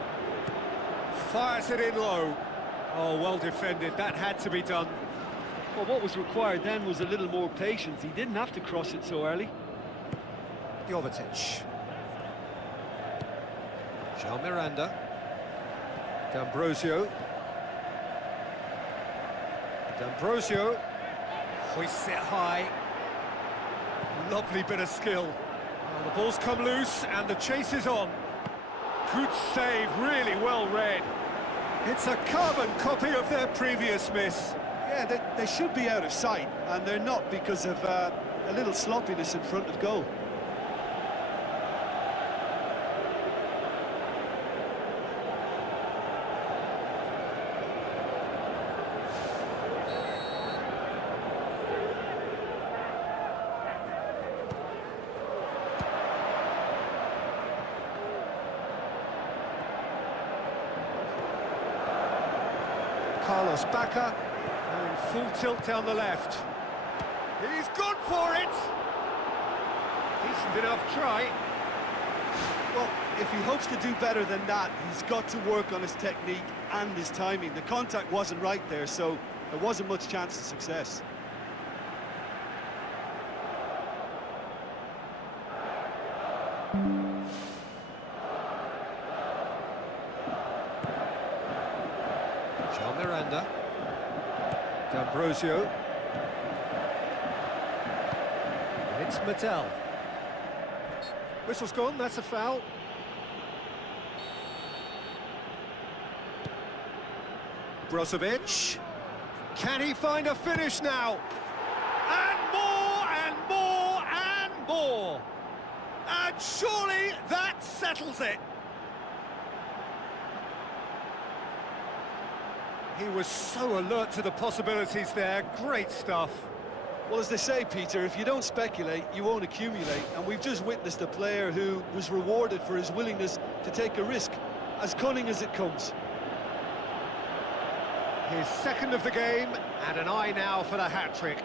Fires it in low. Oh, well defended. That had to be done. Well, what was required then was a little more patience. He didn't have to cross it so early. Jovetic. Jean Miranda. D'Ambrosio. D'Ambrosio hoists it high. Lovely bit of skill. Well, the ball's come loose and the chase is on. Good save, really well read. It's a carbon copy of their previous miss. Yeah, they should be out of sight, and they're not because of a little sloppiness in front of goal. Carlos Bacca going full tilt down the left. He's gone for it! Decent enough try. Well, if he hopes to do better than that, he's got to work on his technique and his timing. The contact wasn't right there, so there wasn't much chance of success. Jean Miranda. D'Ambrosio. And it's Mattel. Whistle's gone, that's a foul. Brozovic. Can he find a finish now? And more, and more, and more. And surely that settles it. He was so alert to the possibilities there. Great stuff. Well, as they say, Peter, if you don't speculate, you won't accumulate. And we've just witnessed a player who was rewarded for his willingness to take a risk, as cunning as it comes. His second of the game, and an eye now for the hat-trick.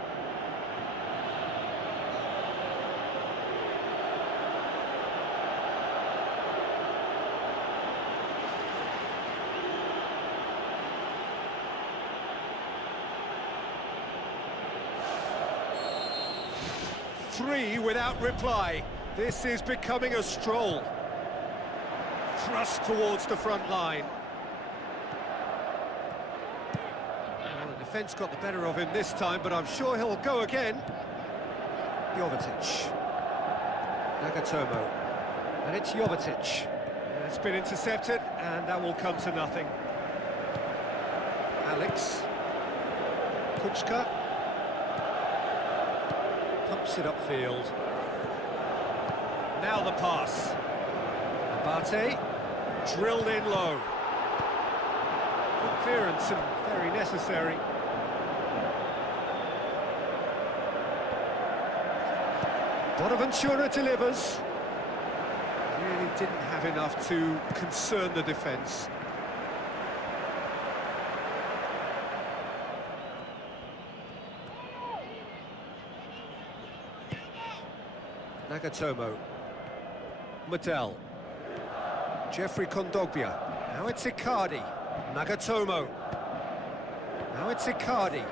Three without reply. This is becoming a stroll. Thrust towards the front line. Well, the defence got the better of him this time, but I'm sure he'll go again. Jovetic. Nagatomo. And it's Jovetic. It's been intercepted, and that will come to nothing. Alex. Kuchka. Pumps it upfield. Now the pass. Abate, drilled in low. Good clearance and very necessary. Bonaventura delivers. Really didn't have enough to concern the defence. Nagatomo. Medel. Jeffrey Kondogbia. Now it's Icardi. Nagatomo. Now it's Icardi.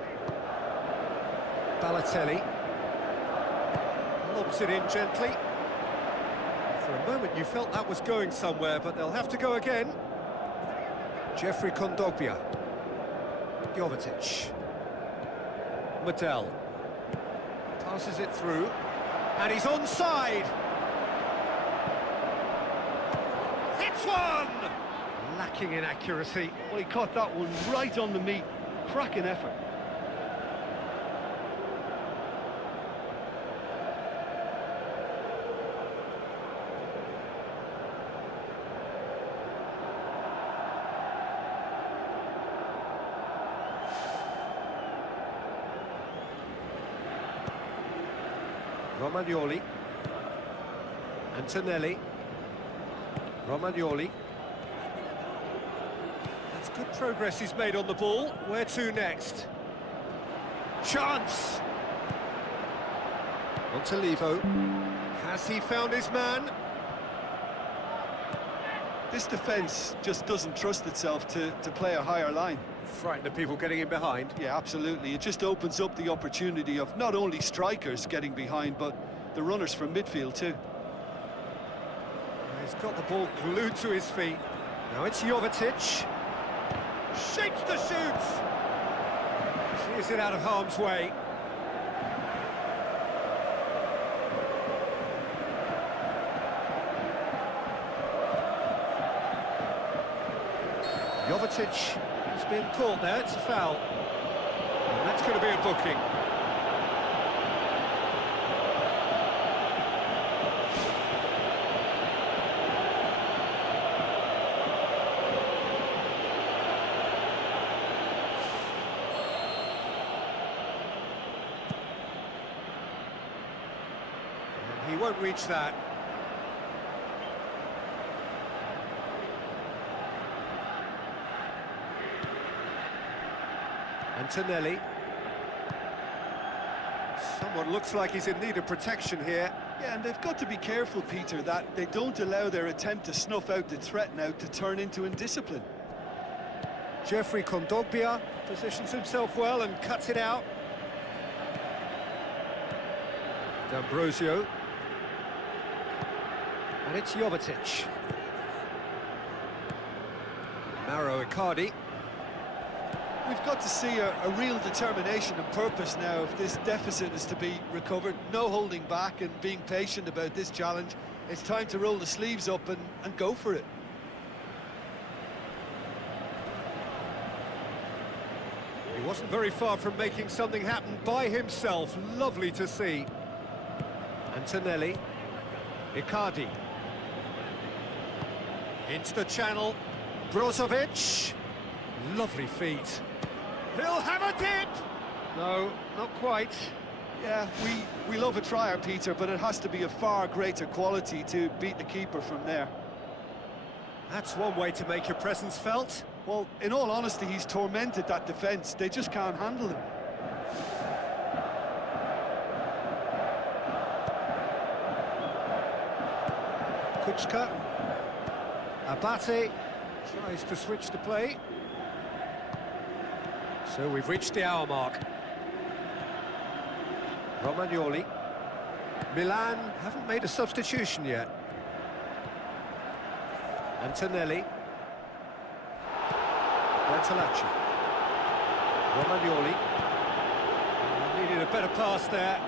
Balotelli. Lobs it in gently. For a moment you felt that was going somewhere, but they'll have to go again. Jeffrey Kondogbia. Jovetic. Medel. Passes it through. And he's onside. Hits one! Lacking in accuracy. Well, he caught that one right on the meat. Cracking effort. Romagnoli. Antonelli. Romagnoli. That's good progress he's made on the ball. Where to next? Chance! Montalivo. Has he found his man? This defence just doesn't trust itself to play a higher line. Frightened of people getting in behind. Yeah, absolutely. It just opens up the opportunity of not only strikers getting behind, but the runners from midfield too. He's got the ball glued to his feet. Now it's Jovetic. Shapes to shoot! Clears it out of harm's way. Jovetic has been caught there, it's a foul. And that's going to be a booking. And he won't reach that. Antonelli. Someone looks like he's in need of protection here. Yeah, and they've got to be careful, Peter, that they don't allow their attempt to snuff out the threat now to turn into indiscipline. Jeffrey Kondogbia positions himself well and cuts it out. D'Ambrosio. And it's Jovetic. Mauro Icardi. We've got to see a real determination and purpose now if this deficit is to be recovered. No holding back and being patient about this challenge. It's time to roll the sleeves up and go for it. He wasn't very far from making something happen by himself. Lovely to see. Antonelli. Icardi. Into the channel. Brozovic. Lovely feet. He'll have a dip! No, not quite. Yeah, we love a tryer, Peter, but it has to be a far greater quality to beat the keeper from there. That's one way to make your presence felt. Well, in all honesty, he's tormented that defence. They just can't handle him. Kuczka. Abate tries to switch the play. So we've reached the hour mark. Romagnoli. Milan haven't made a substitution yet. Antonelli. Bertolacci. Romagnoli. Needed a better pass there.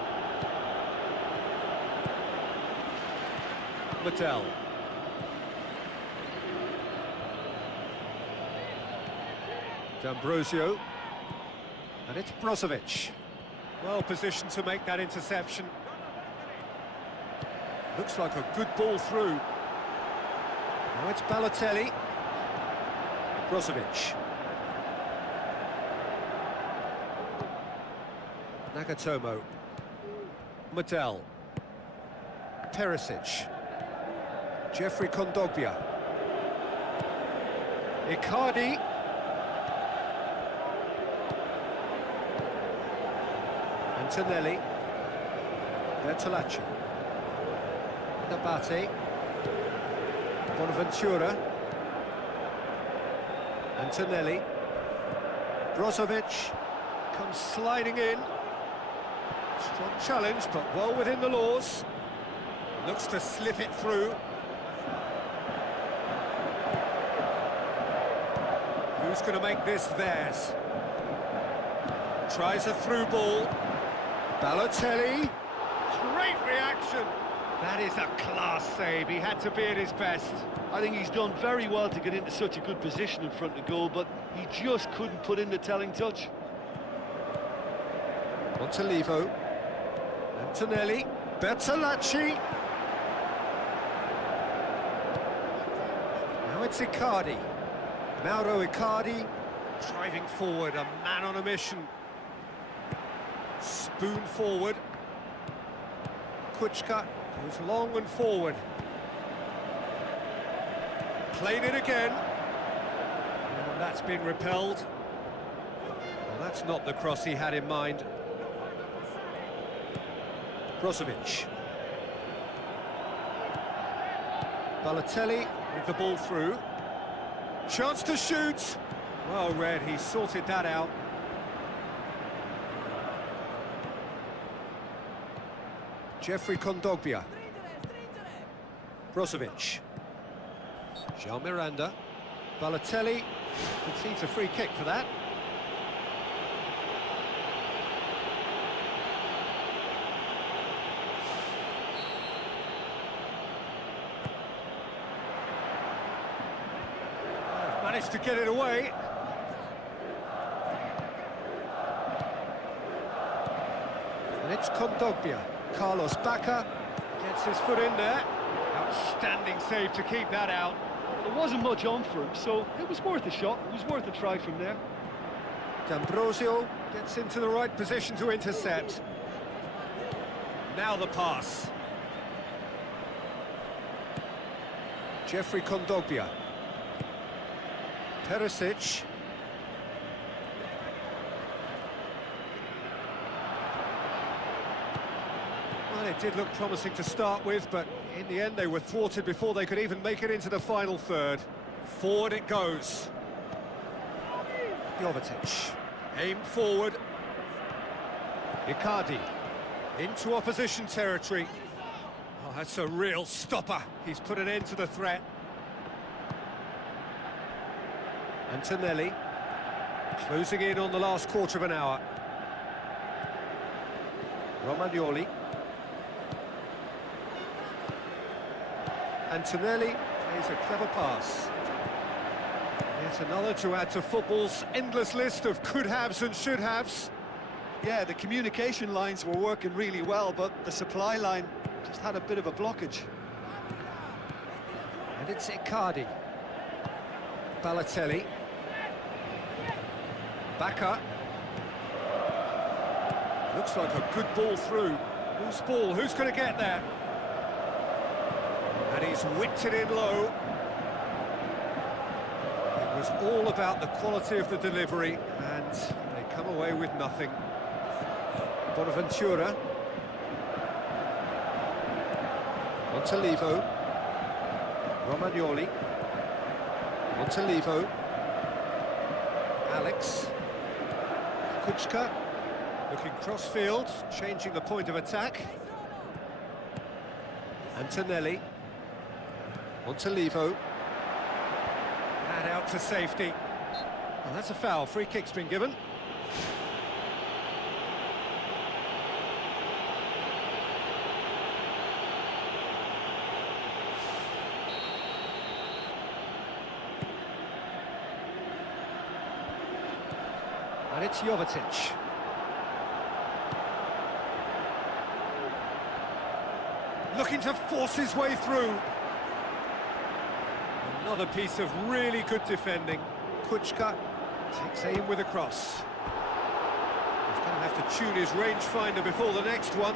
Mattel. D'Ambrosio. And it's Brozovic. Well positioned to make that interception. Looks like a good ball through. Now it's Balotelli. Brozovic. Nagatomo. Mattel. Perisic. Jeffrey Kondogbia. Icardi. Antonelli. Bertolacci. Abate. Bonaventura. Antonelli. Brozovic comes sliding in. Strong challenge, but well within the laws. Looks to slip it through. Who's going to make this theirs? Tries a through ball. Balotelli. Great reaction. That is a class save. He had to be at his best. I think he's done very well to get into such a good position in front of goal, but he just couldn't put in the telling touch. Montalivo. Antonelli. Bertolacci. Now it's Icardi. Mauro Icardi driving forward, a man on a mission. Spoon forward. Kuczka goes long and forward. Played it again. And that's been repelled. Well, that's not the cross he had in mind. Brozovic. Balotelli with the ball through. Chance to shoot. Well read, he sorted that out. Jeffrey Kondogbia. Brozovic. Jean Miranda. Balotelli concedes a free kick for that. Managed to get it away. And it's Kondogbia. Carlos Bacca gets his foot in there. Outstanding save to keep that out. There wasn't much on for him, so it was worth a shot. It was worth a try from there. D'Ambrosio gets into the right position to intercept. Now the pass. Jeffrey Kondogbia. Perisic. Well, it did look promising to start with, but in the end they were thwarted before they could even make it into the final third. Forward it goes. Jovetic. Aimed forward. Icardi. Into opposition territory. Oh, that's a real stopper. He's put an end to the threat. Antonelli. Closing in on the last quarter of an hour. Romagnoli. Antonelli plays a clever pass. Yet another to add to football's endless list of could-haves and should-haves. Yeah, the communication lines were working really well, but the supply line just had a bit of a blockage. And it's Icardi. Balotelli. Bacca. Looks like a good ball through. Whose ball? Who's going to get there? And he's whipped it in low. It was all about the quality of the delivery, and they come away with nothing. Bonaventura. Montalivo. Romagnoli. Montalivo. Alex. Kuczka. Looking cross-field, changing the point of attack. Antonelli. Montalivo. And out to safety. Well, that's a foul. Free kick's been given. And it's Jovetic. Looking to force his way through. Another piece of really good defending. Kuczka takes aim with a cross. He's going to have to tune his rangefinder before the next one.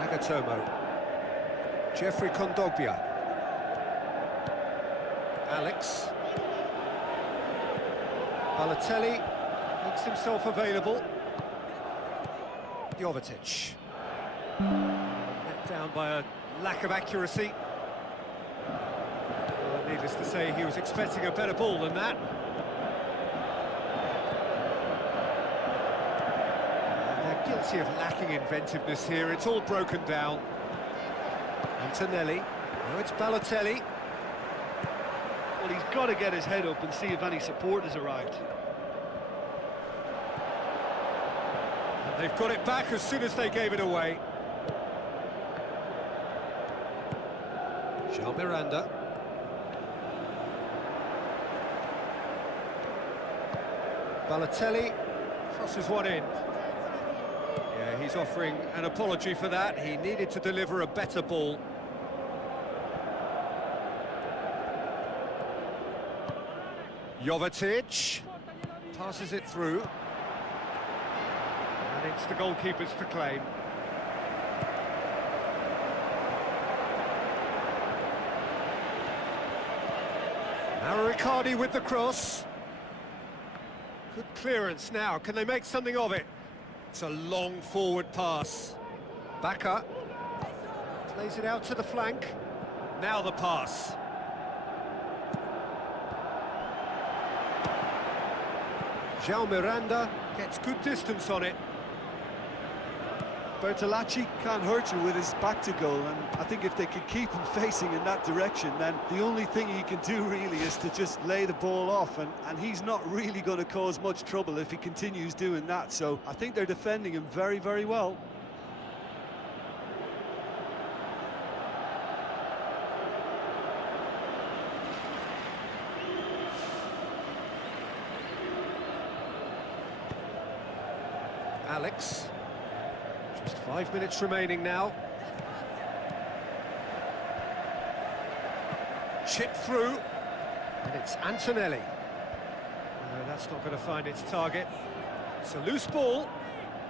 Nagatomo. Jeffrey Kondogbia. Alex. Balotelli makes himself available. Jovetic. Let down by a lack of accuracy. Needless to say, he was expecting a better ball than that. Guilty of lacking inventiveness here, it's all broken down. Antonelli, now it's Balotelli. Well, he's got to get his head up and see if any support has arrived. And they've got it back as soon as they gave it away. Jean Miranda. Balotelli crosses one in. Yeah, he's offering an apology for that. He needed to deliver a better ball. Jovetic passes it through. And it's the goalkeepers to claim. Now Icardi with the cross. Good clearance now. Can they make something of it? It's a long forward pass. Bacca plays it out to the flank. Now the pass. João Miranda gets good distance on it. Bertolacci can't hurt you with his back to goal, and I think if they can keep him facing in that direction, then the only thing he can do really is to just lay the ball off, and he's not really going to cause much trouble if he continues doing that, so I think they're defending him very, very well. Alex. Just 5 minutes remaining now. Chip through, and it's Antonelli. No, that's not going to find its target. It's a loose ball.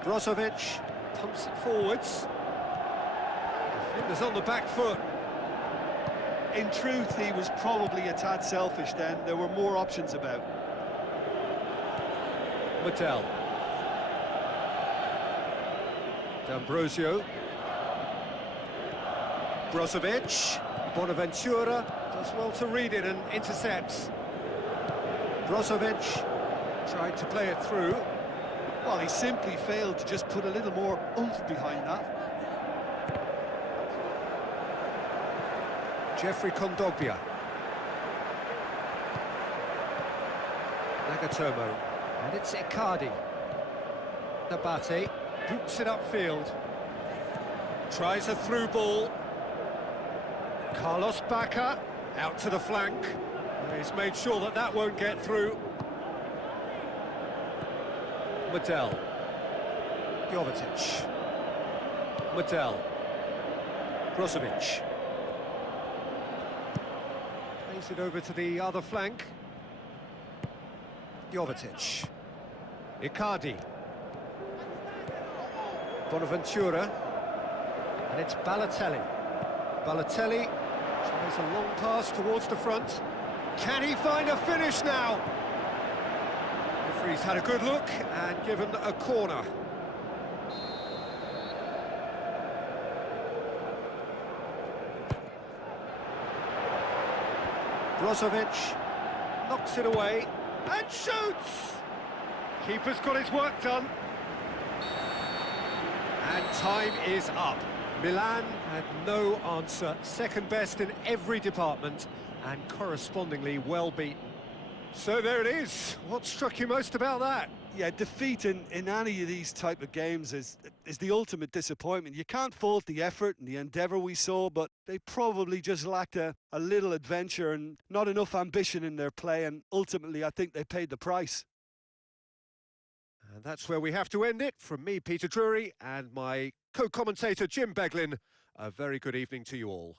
Brozovic pumps it forwards. Defender's on the back foot. In truth, he was probably a tad selfish then. There were more options about. Mattel. D'Ambrosio. Brozovic. Bonaventura does well to read it and intercepts. Brozovic Tried to play it through. Well, he simply failed to just put a little more oomph behind that. Jeffrey Kondogbia. Nagatomo. And it's Icardi. Nabate boots it upfield. Tries a through ball. Carlos Bacca out to the flank. He's made sure that that won't get through. Medel. Jovetic. Medel. Brozovic. Plays it over to the other flank. Jovetic. Icardi. Bonaventura. And it's Balotelli. Balotelli tries a long pass towards the front. Can he find a finish now? Referee's had a good look and given a corner. Brozovic knocks it away and shoots! Keeper's got his work done. And time is up. Milan had no answer, second best in every department and correspondingly well beaten. So there it is. What struck you most about that? Yeah, defeat in any of these type of games is the ultimate disappointment. You can't fault the effort and the endeavour we saw, but they probably just lacked a little adventure and not enough ambition in their play, and ultimately I think they paid the price. And that's where we have to end it. From me, Peter Drury, and my co-commentator, Jim Beglin, a very good evening to you all.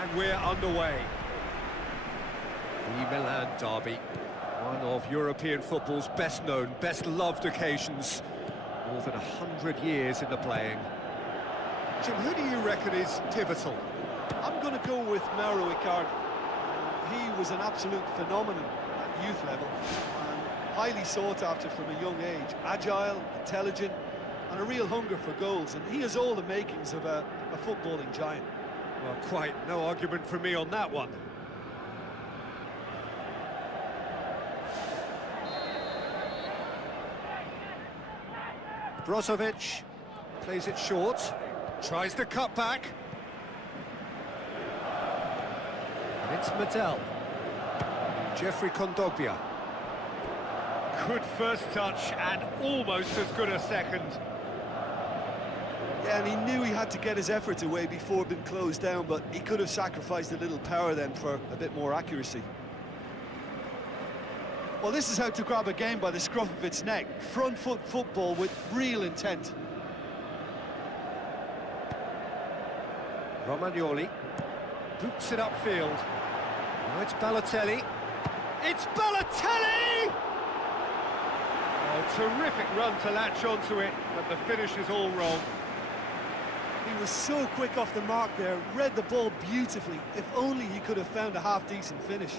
And we're underway. The Milan derby, one of European football's best known, best loved occasions. More than 100 years in the playing. Jim, who do you reckon is pivotal? I'm going to go with Mauro Icardi. He was an absolute phenomenon at youth level and highly sought after from a young age. Agile, intelligent, and a real hunger for goals. And he has all the makings of a footballing giant. Well, quite no argument from me on that one. Brozovic plays it short, tries the cut back. And it's Medel. Jeffrey Kondogbia. Good first touch and almost as good a second. Yeah, and he knew he had to get his efforts away before being closed down, but he could have sacrificed a little power then for a bit more accuracy. Well, this is how to grab a game by the scruff of its neck. Front foot football with real intent. Romagnoli boots it upfield. Now it's Balotelli. It's Balotelli! Oh, terrific run to latch onto it, but the finish is all wrong. He was so quick off the mark there, read the ball beautifully. If only he could have found a half-decent finish.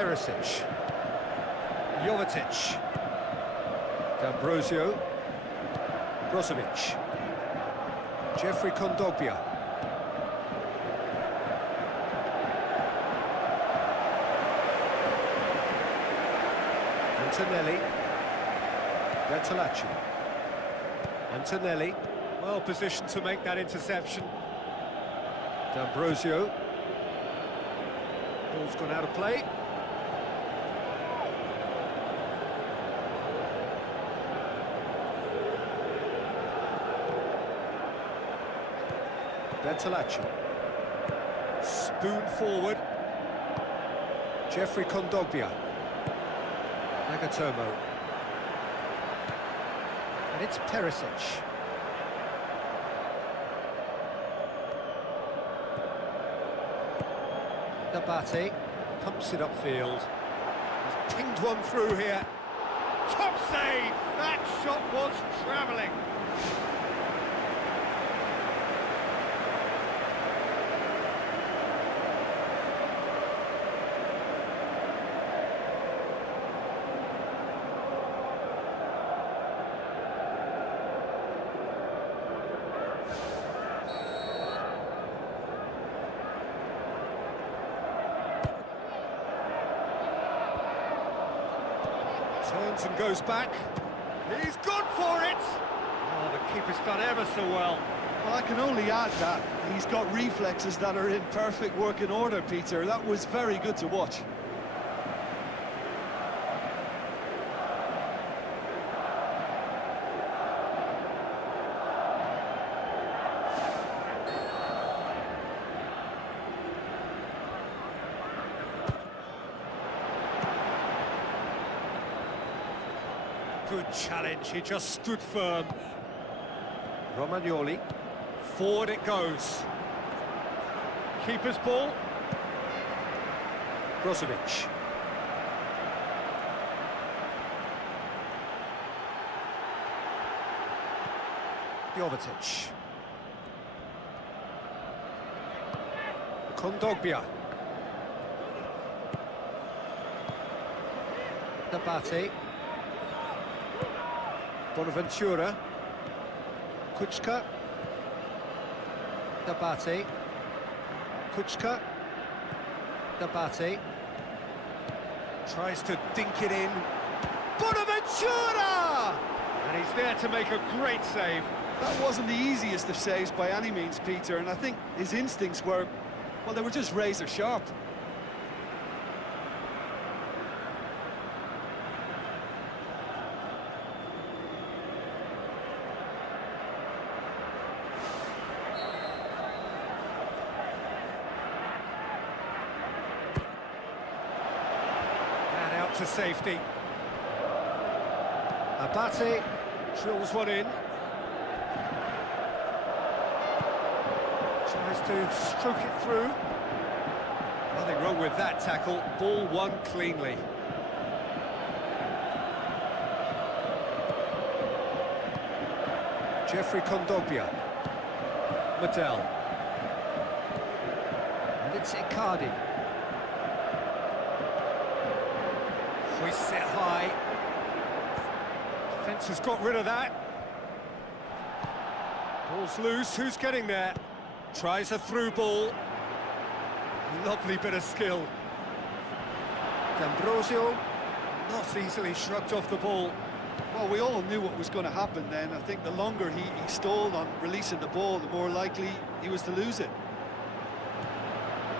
Perisic. Jovetic. D'Ambrosio. Brozovic. Jeffrey Kondogbia. Antonelli. Bertolacci. Antonelli, well positioned to make that interception. D'Ambrosio. Ball's gone out of play. Bertolacci. Spoon forward. Jeffrey Kondogbia. Nagatomo. And it's Perisic. Nabate pumps it upfield. He's pinged one through here. Top save! That shot was travelling. Turns and goes back. He's gone for it! Oh, the keeper's done ever so well. Well, I can only add that he's got reflexes that are in perfect working order, Peter. That was very good to watch. Good challenge, he just stood firm. Romagnoli, forward it goes. Keeper's ball. Brozovic. Jovetic. Kondogbia. Nabate. Bonaventura. Kuczka. Nabate. Kuczka. Nabate. Tries to dink it in. Bonaventura! And he's there to make a great save. That wasn't the easiest of saves by any means, Peter, and I think his instincts were, well, they were just razor sharp. To safety. Abate drills one in. Tries to stroke it through. Nothing wrong with that tackle. Ball won cleanly. Jeffrey Kondogbia. Medel. And it's Icardi. Hoists it high. Defence has got rid of that. Ball's loose, who's getting there? Tries a through ball. Lovely bit of skill. D'Ambrosio, not easily shrugged off the ball. Well, we all knew what was going to happen then. I think the longer he stalled on releasing the ball, the more likely he was to lose it.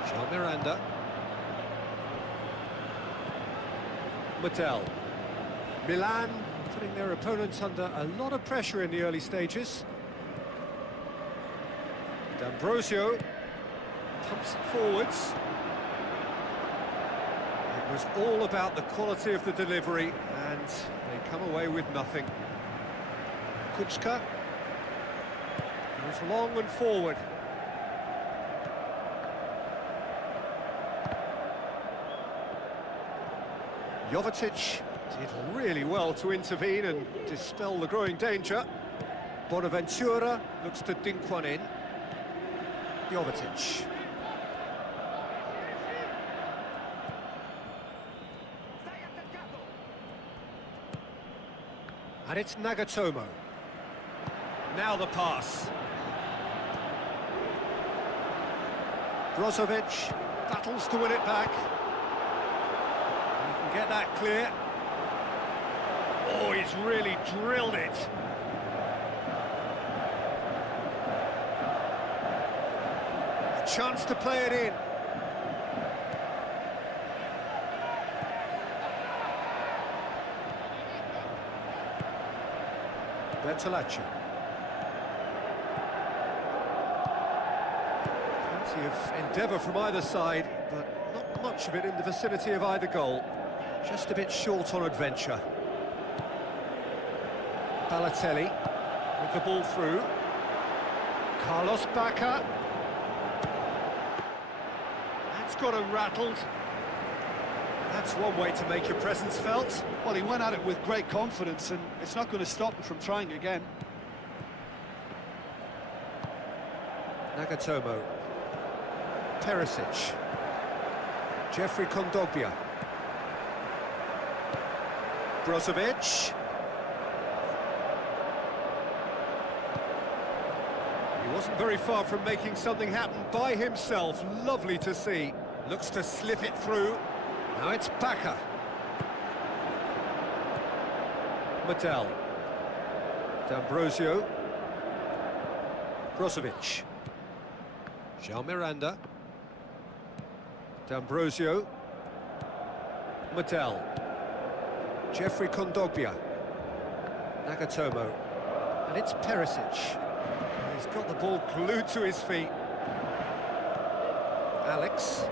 Jean Miranda. Medel. Milan putting their opponents under a lot of pressure in the early stages. D'Ambrosio pumps it forwards. It was all about the quality of the delivery, and they come away with nothing. Kuczka goes long and forward. Jovetic did really well to intervene and dispel the growing danger. Bonaventura looks to dink one in. Jovetic. And it's Nagatomo. Now the pass. Brozovic battles to win it back. He can get that clear. Oh, he's really drilled it. A chance to play it in. Bertolacci. Plenty of endeavour from either side, but not much of it in the vicinity of either goal. Just a bit short on adventure. Balotelli with the ball through. Carlos Bacca. That's got him rattled. That's one way to make your presence felt. Well, he went at it with great confidence, and it's not going to stop him from trying again. Nagatomo. Perisic. Jeffrey Kondogbia. Brozovic. He wasn't very far from making something happen by himself. Lovely to see. Looks to slip it through. Now it's Bacca. Mattel. D'Ambrosio. Brozovic. Jean Miranda. D'Ambrosio. Mattel. Jeffrey Kondogbia. Nagatomo. And it's Perisic. He's got the ball glued to his feet. Alex.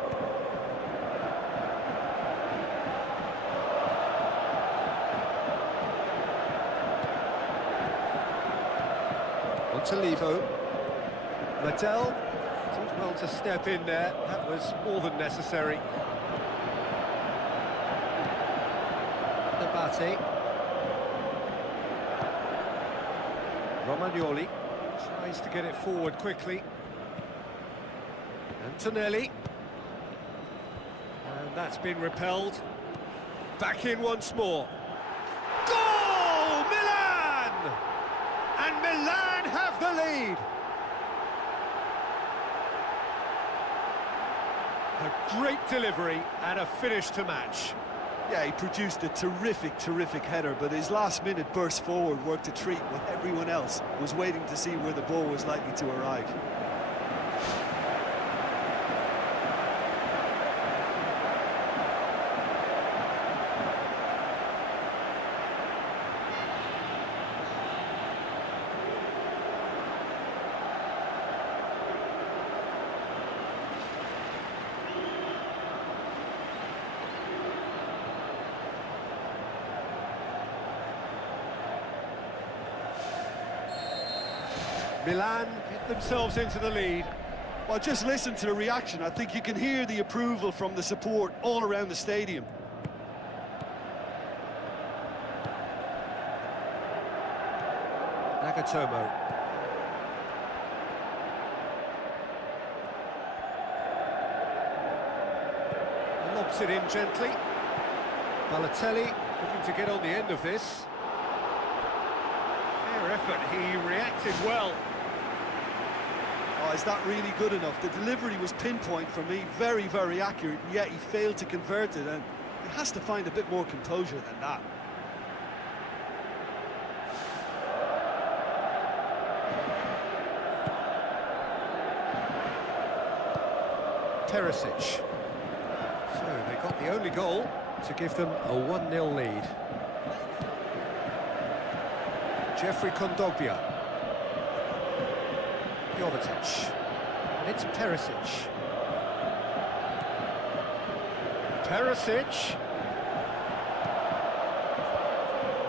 Montalivo. Mattel did well to step in there. That was more than necessary. Nabate. Romagnoli tries to get it forward quickly. Antonelli. And that's been repelled. Back in once more. Goal! Milan! And Milan have the lead. A great delivery and a finish to match. Yeah, he produced a terrific header, but his last-minute burst forward worked a treat when everyone else was waiting to see where the ball was likely to arrive. Milan get themselves into the lead. Well, just listen to the reaction. I think you can hear the approval from the support all around the stadium. Nagatomo. Lobs it in gently. Balotelli looking to get on the end of this. Fair effort, he reacted well. Oh, is that really good enough? The delivery was pinpoint for me, very accurate, and yet he failed to convert it, and he has to find a bit more composure than that. Perisic. So they got the only goal to give them a 1-0 lead. Jeffrey Kondogbia. Jovetic. And it's Perisic. Perisic.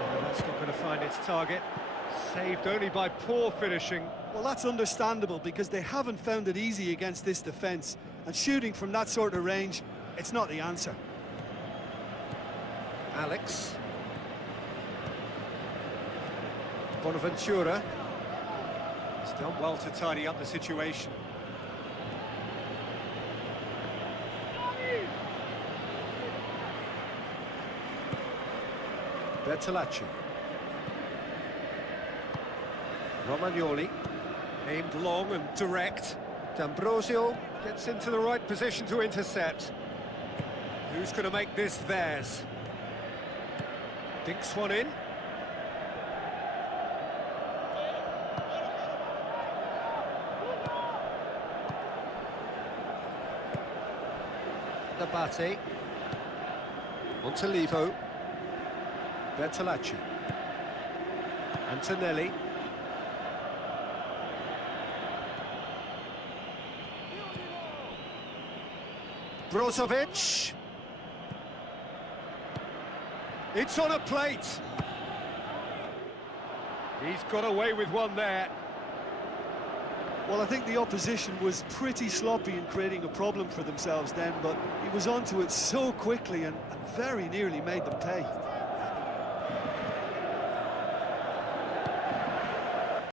Oh, that's not going to find its target. Saved only by poor finishing. Well, that's understandable because they haven't found it easy against this defence, and shooting from that sort of range, it's not the answer. Alex. Bonaventura. He's done well to tidy up the situation. Bertolacci. Romagnoli, aimed long and direct. D'Ambrosio gets into the right position to intercept. Who's going to make this theirs? Dinks one in. Nabate. Montalivo. Bertolacci. Antonelli. Brozovic. It's on a plate. He's got away with one there. Well, I think the opposition was pretty sloppy in creating a problem for themselves then, but he was onto it so quickly and very nearly made them pay.